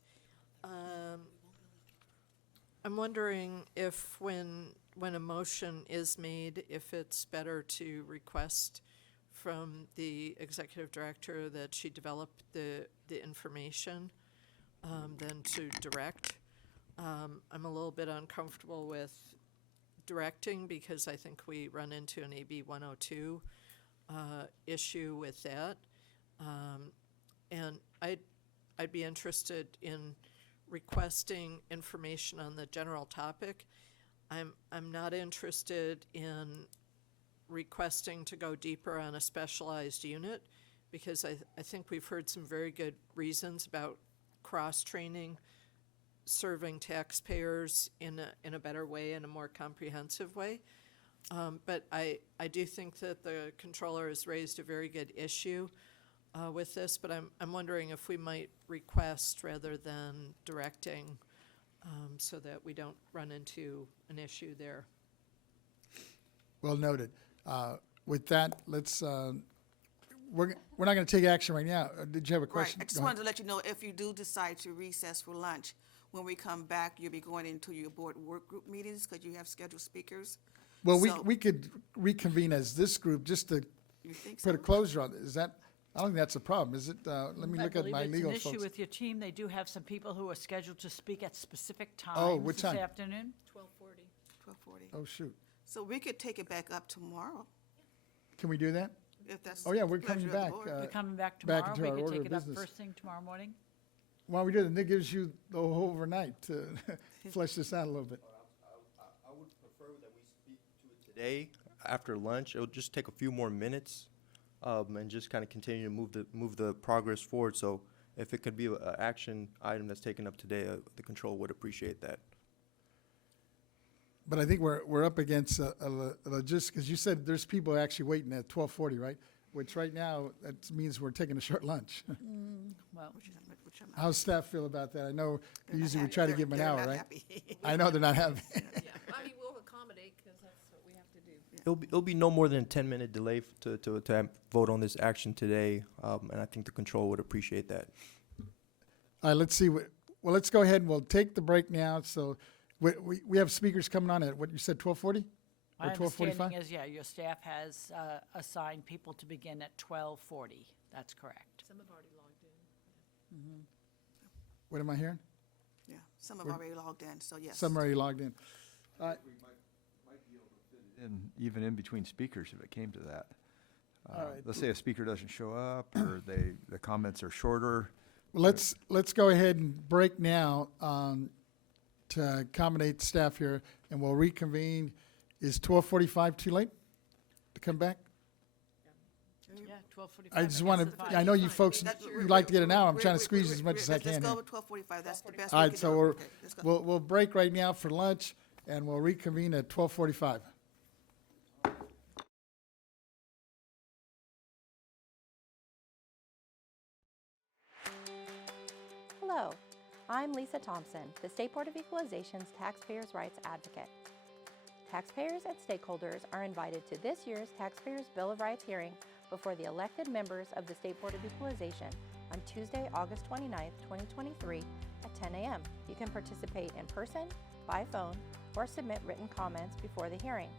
I'm wondering if when a motion is made, if it's better to request from the executive director that she develop the information than to direct. I'm a little bit uncomfortable with directing because I think we run into an AB 102 issue with that. And I'd be interested in requesting information on the general topic. I'm not interested in requesting to go deeper on a specialized unit because I think we've heard some very good reasons about cross-training, serving taxpayers in a better way, in a more comprehensive way. But I do think that the controller has raised a very good issue with this, but I'm wondering if we might request rather than directing so that we don't run into an issue there. Well noted. With that, let's, we're not going to take action right now. Did you have a question? Right, I just wanted to let you know, if you do decide to recess for lunch, when we come back, you'll be going into your board work group meetings because you have scheduled speakers. Well, So- we could reconvene as this group just to You think put a so? closure on it. Is that, I don't think that's a problem, is it? Let me look at my legal I believe it's an issue folks. with your team. They do have some people who are scheduled to speak at specific Oh, times what this time? afternoon. 12:40. 12:40. Oh, shoot. So we could take it back up tomorrow, Can we do that? if that's. Oh, yeah, we're the coming pleasure of the back. board. We're coming back back tomorrow. into We our could order take of it up business. first thing tomorrow morning. Why don't we do it? And that gives you the whole overnight to flesh this out a little bit. I would prefer that we speak to it today after lunch. It'll just take a few more minutes, and just kind of continue to move the progress forward. So if it could be an action item that's taken up today, the control would appreciate that. But I think we're up against a logistics, because you said there's people actually waiting at 12:40, right? Which right now, that means we're taking a short lunch. Well, Which I'm not- How's staff feel about that? I know they're not usually we happy. try to They're- give them an they're hour, not right? happy. I know they're not happy. Yeah, I mean, we'll accommodate because that's what we have to do. It'll be no more than a 10-minute delay to vote on this action today, and I think the control would appreciate that. All right, let's see. Well, let's go ahead and we'll take the break now. So we have speakers coming on at, what you said, 12:40? my Or 12:45? understanding is, yeah, your staff has assigned people to begin at 12:40. That's correct. Some have already logged in. What am I hearing? Yeah, some have already logged in, so yes. Some already logged in. We might be able to fit it in, even in between speakers if it came to that. All right. Let's say a speaker doesn't show up, or the comments are shorter. Well, let's go ahead and break now to accommodate staff here, and we'll reconvene. Is 12:45 too late to come back? Yeah, 12:45. I just want to, I know you folks, you'd like to get an hour. I'm trying to squeeze as much as I can Let's go here. with 12:45, that's the best All we right, can so do. we're, Okay, let's go. we'll break right now for lunch, and we'll reconvene at 12:45. Hello, I'm Lisa Thompson, the State Board of Equalization's Taxpayers' Rights Advocate. Taxpayers and stakeholders are invited to this year's Taxpayers' Bill of Rights hearing before the elected members of the State Board of Equalization on Tuesday, August 29th, 2023 at 10 a.m. You can participate in person, by phone, or submit written comments before the hearing.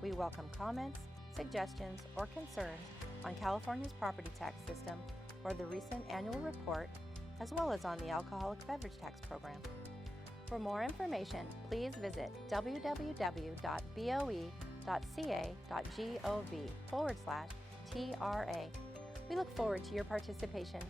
We welcome comments, suggestions, or concerns on California's property tax system or the recent annual report, as well as on the alcoholic beverage tax program. For more information, please visit www.boe.ca.gov/TRA. We look forward to your participation.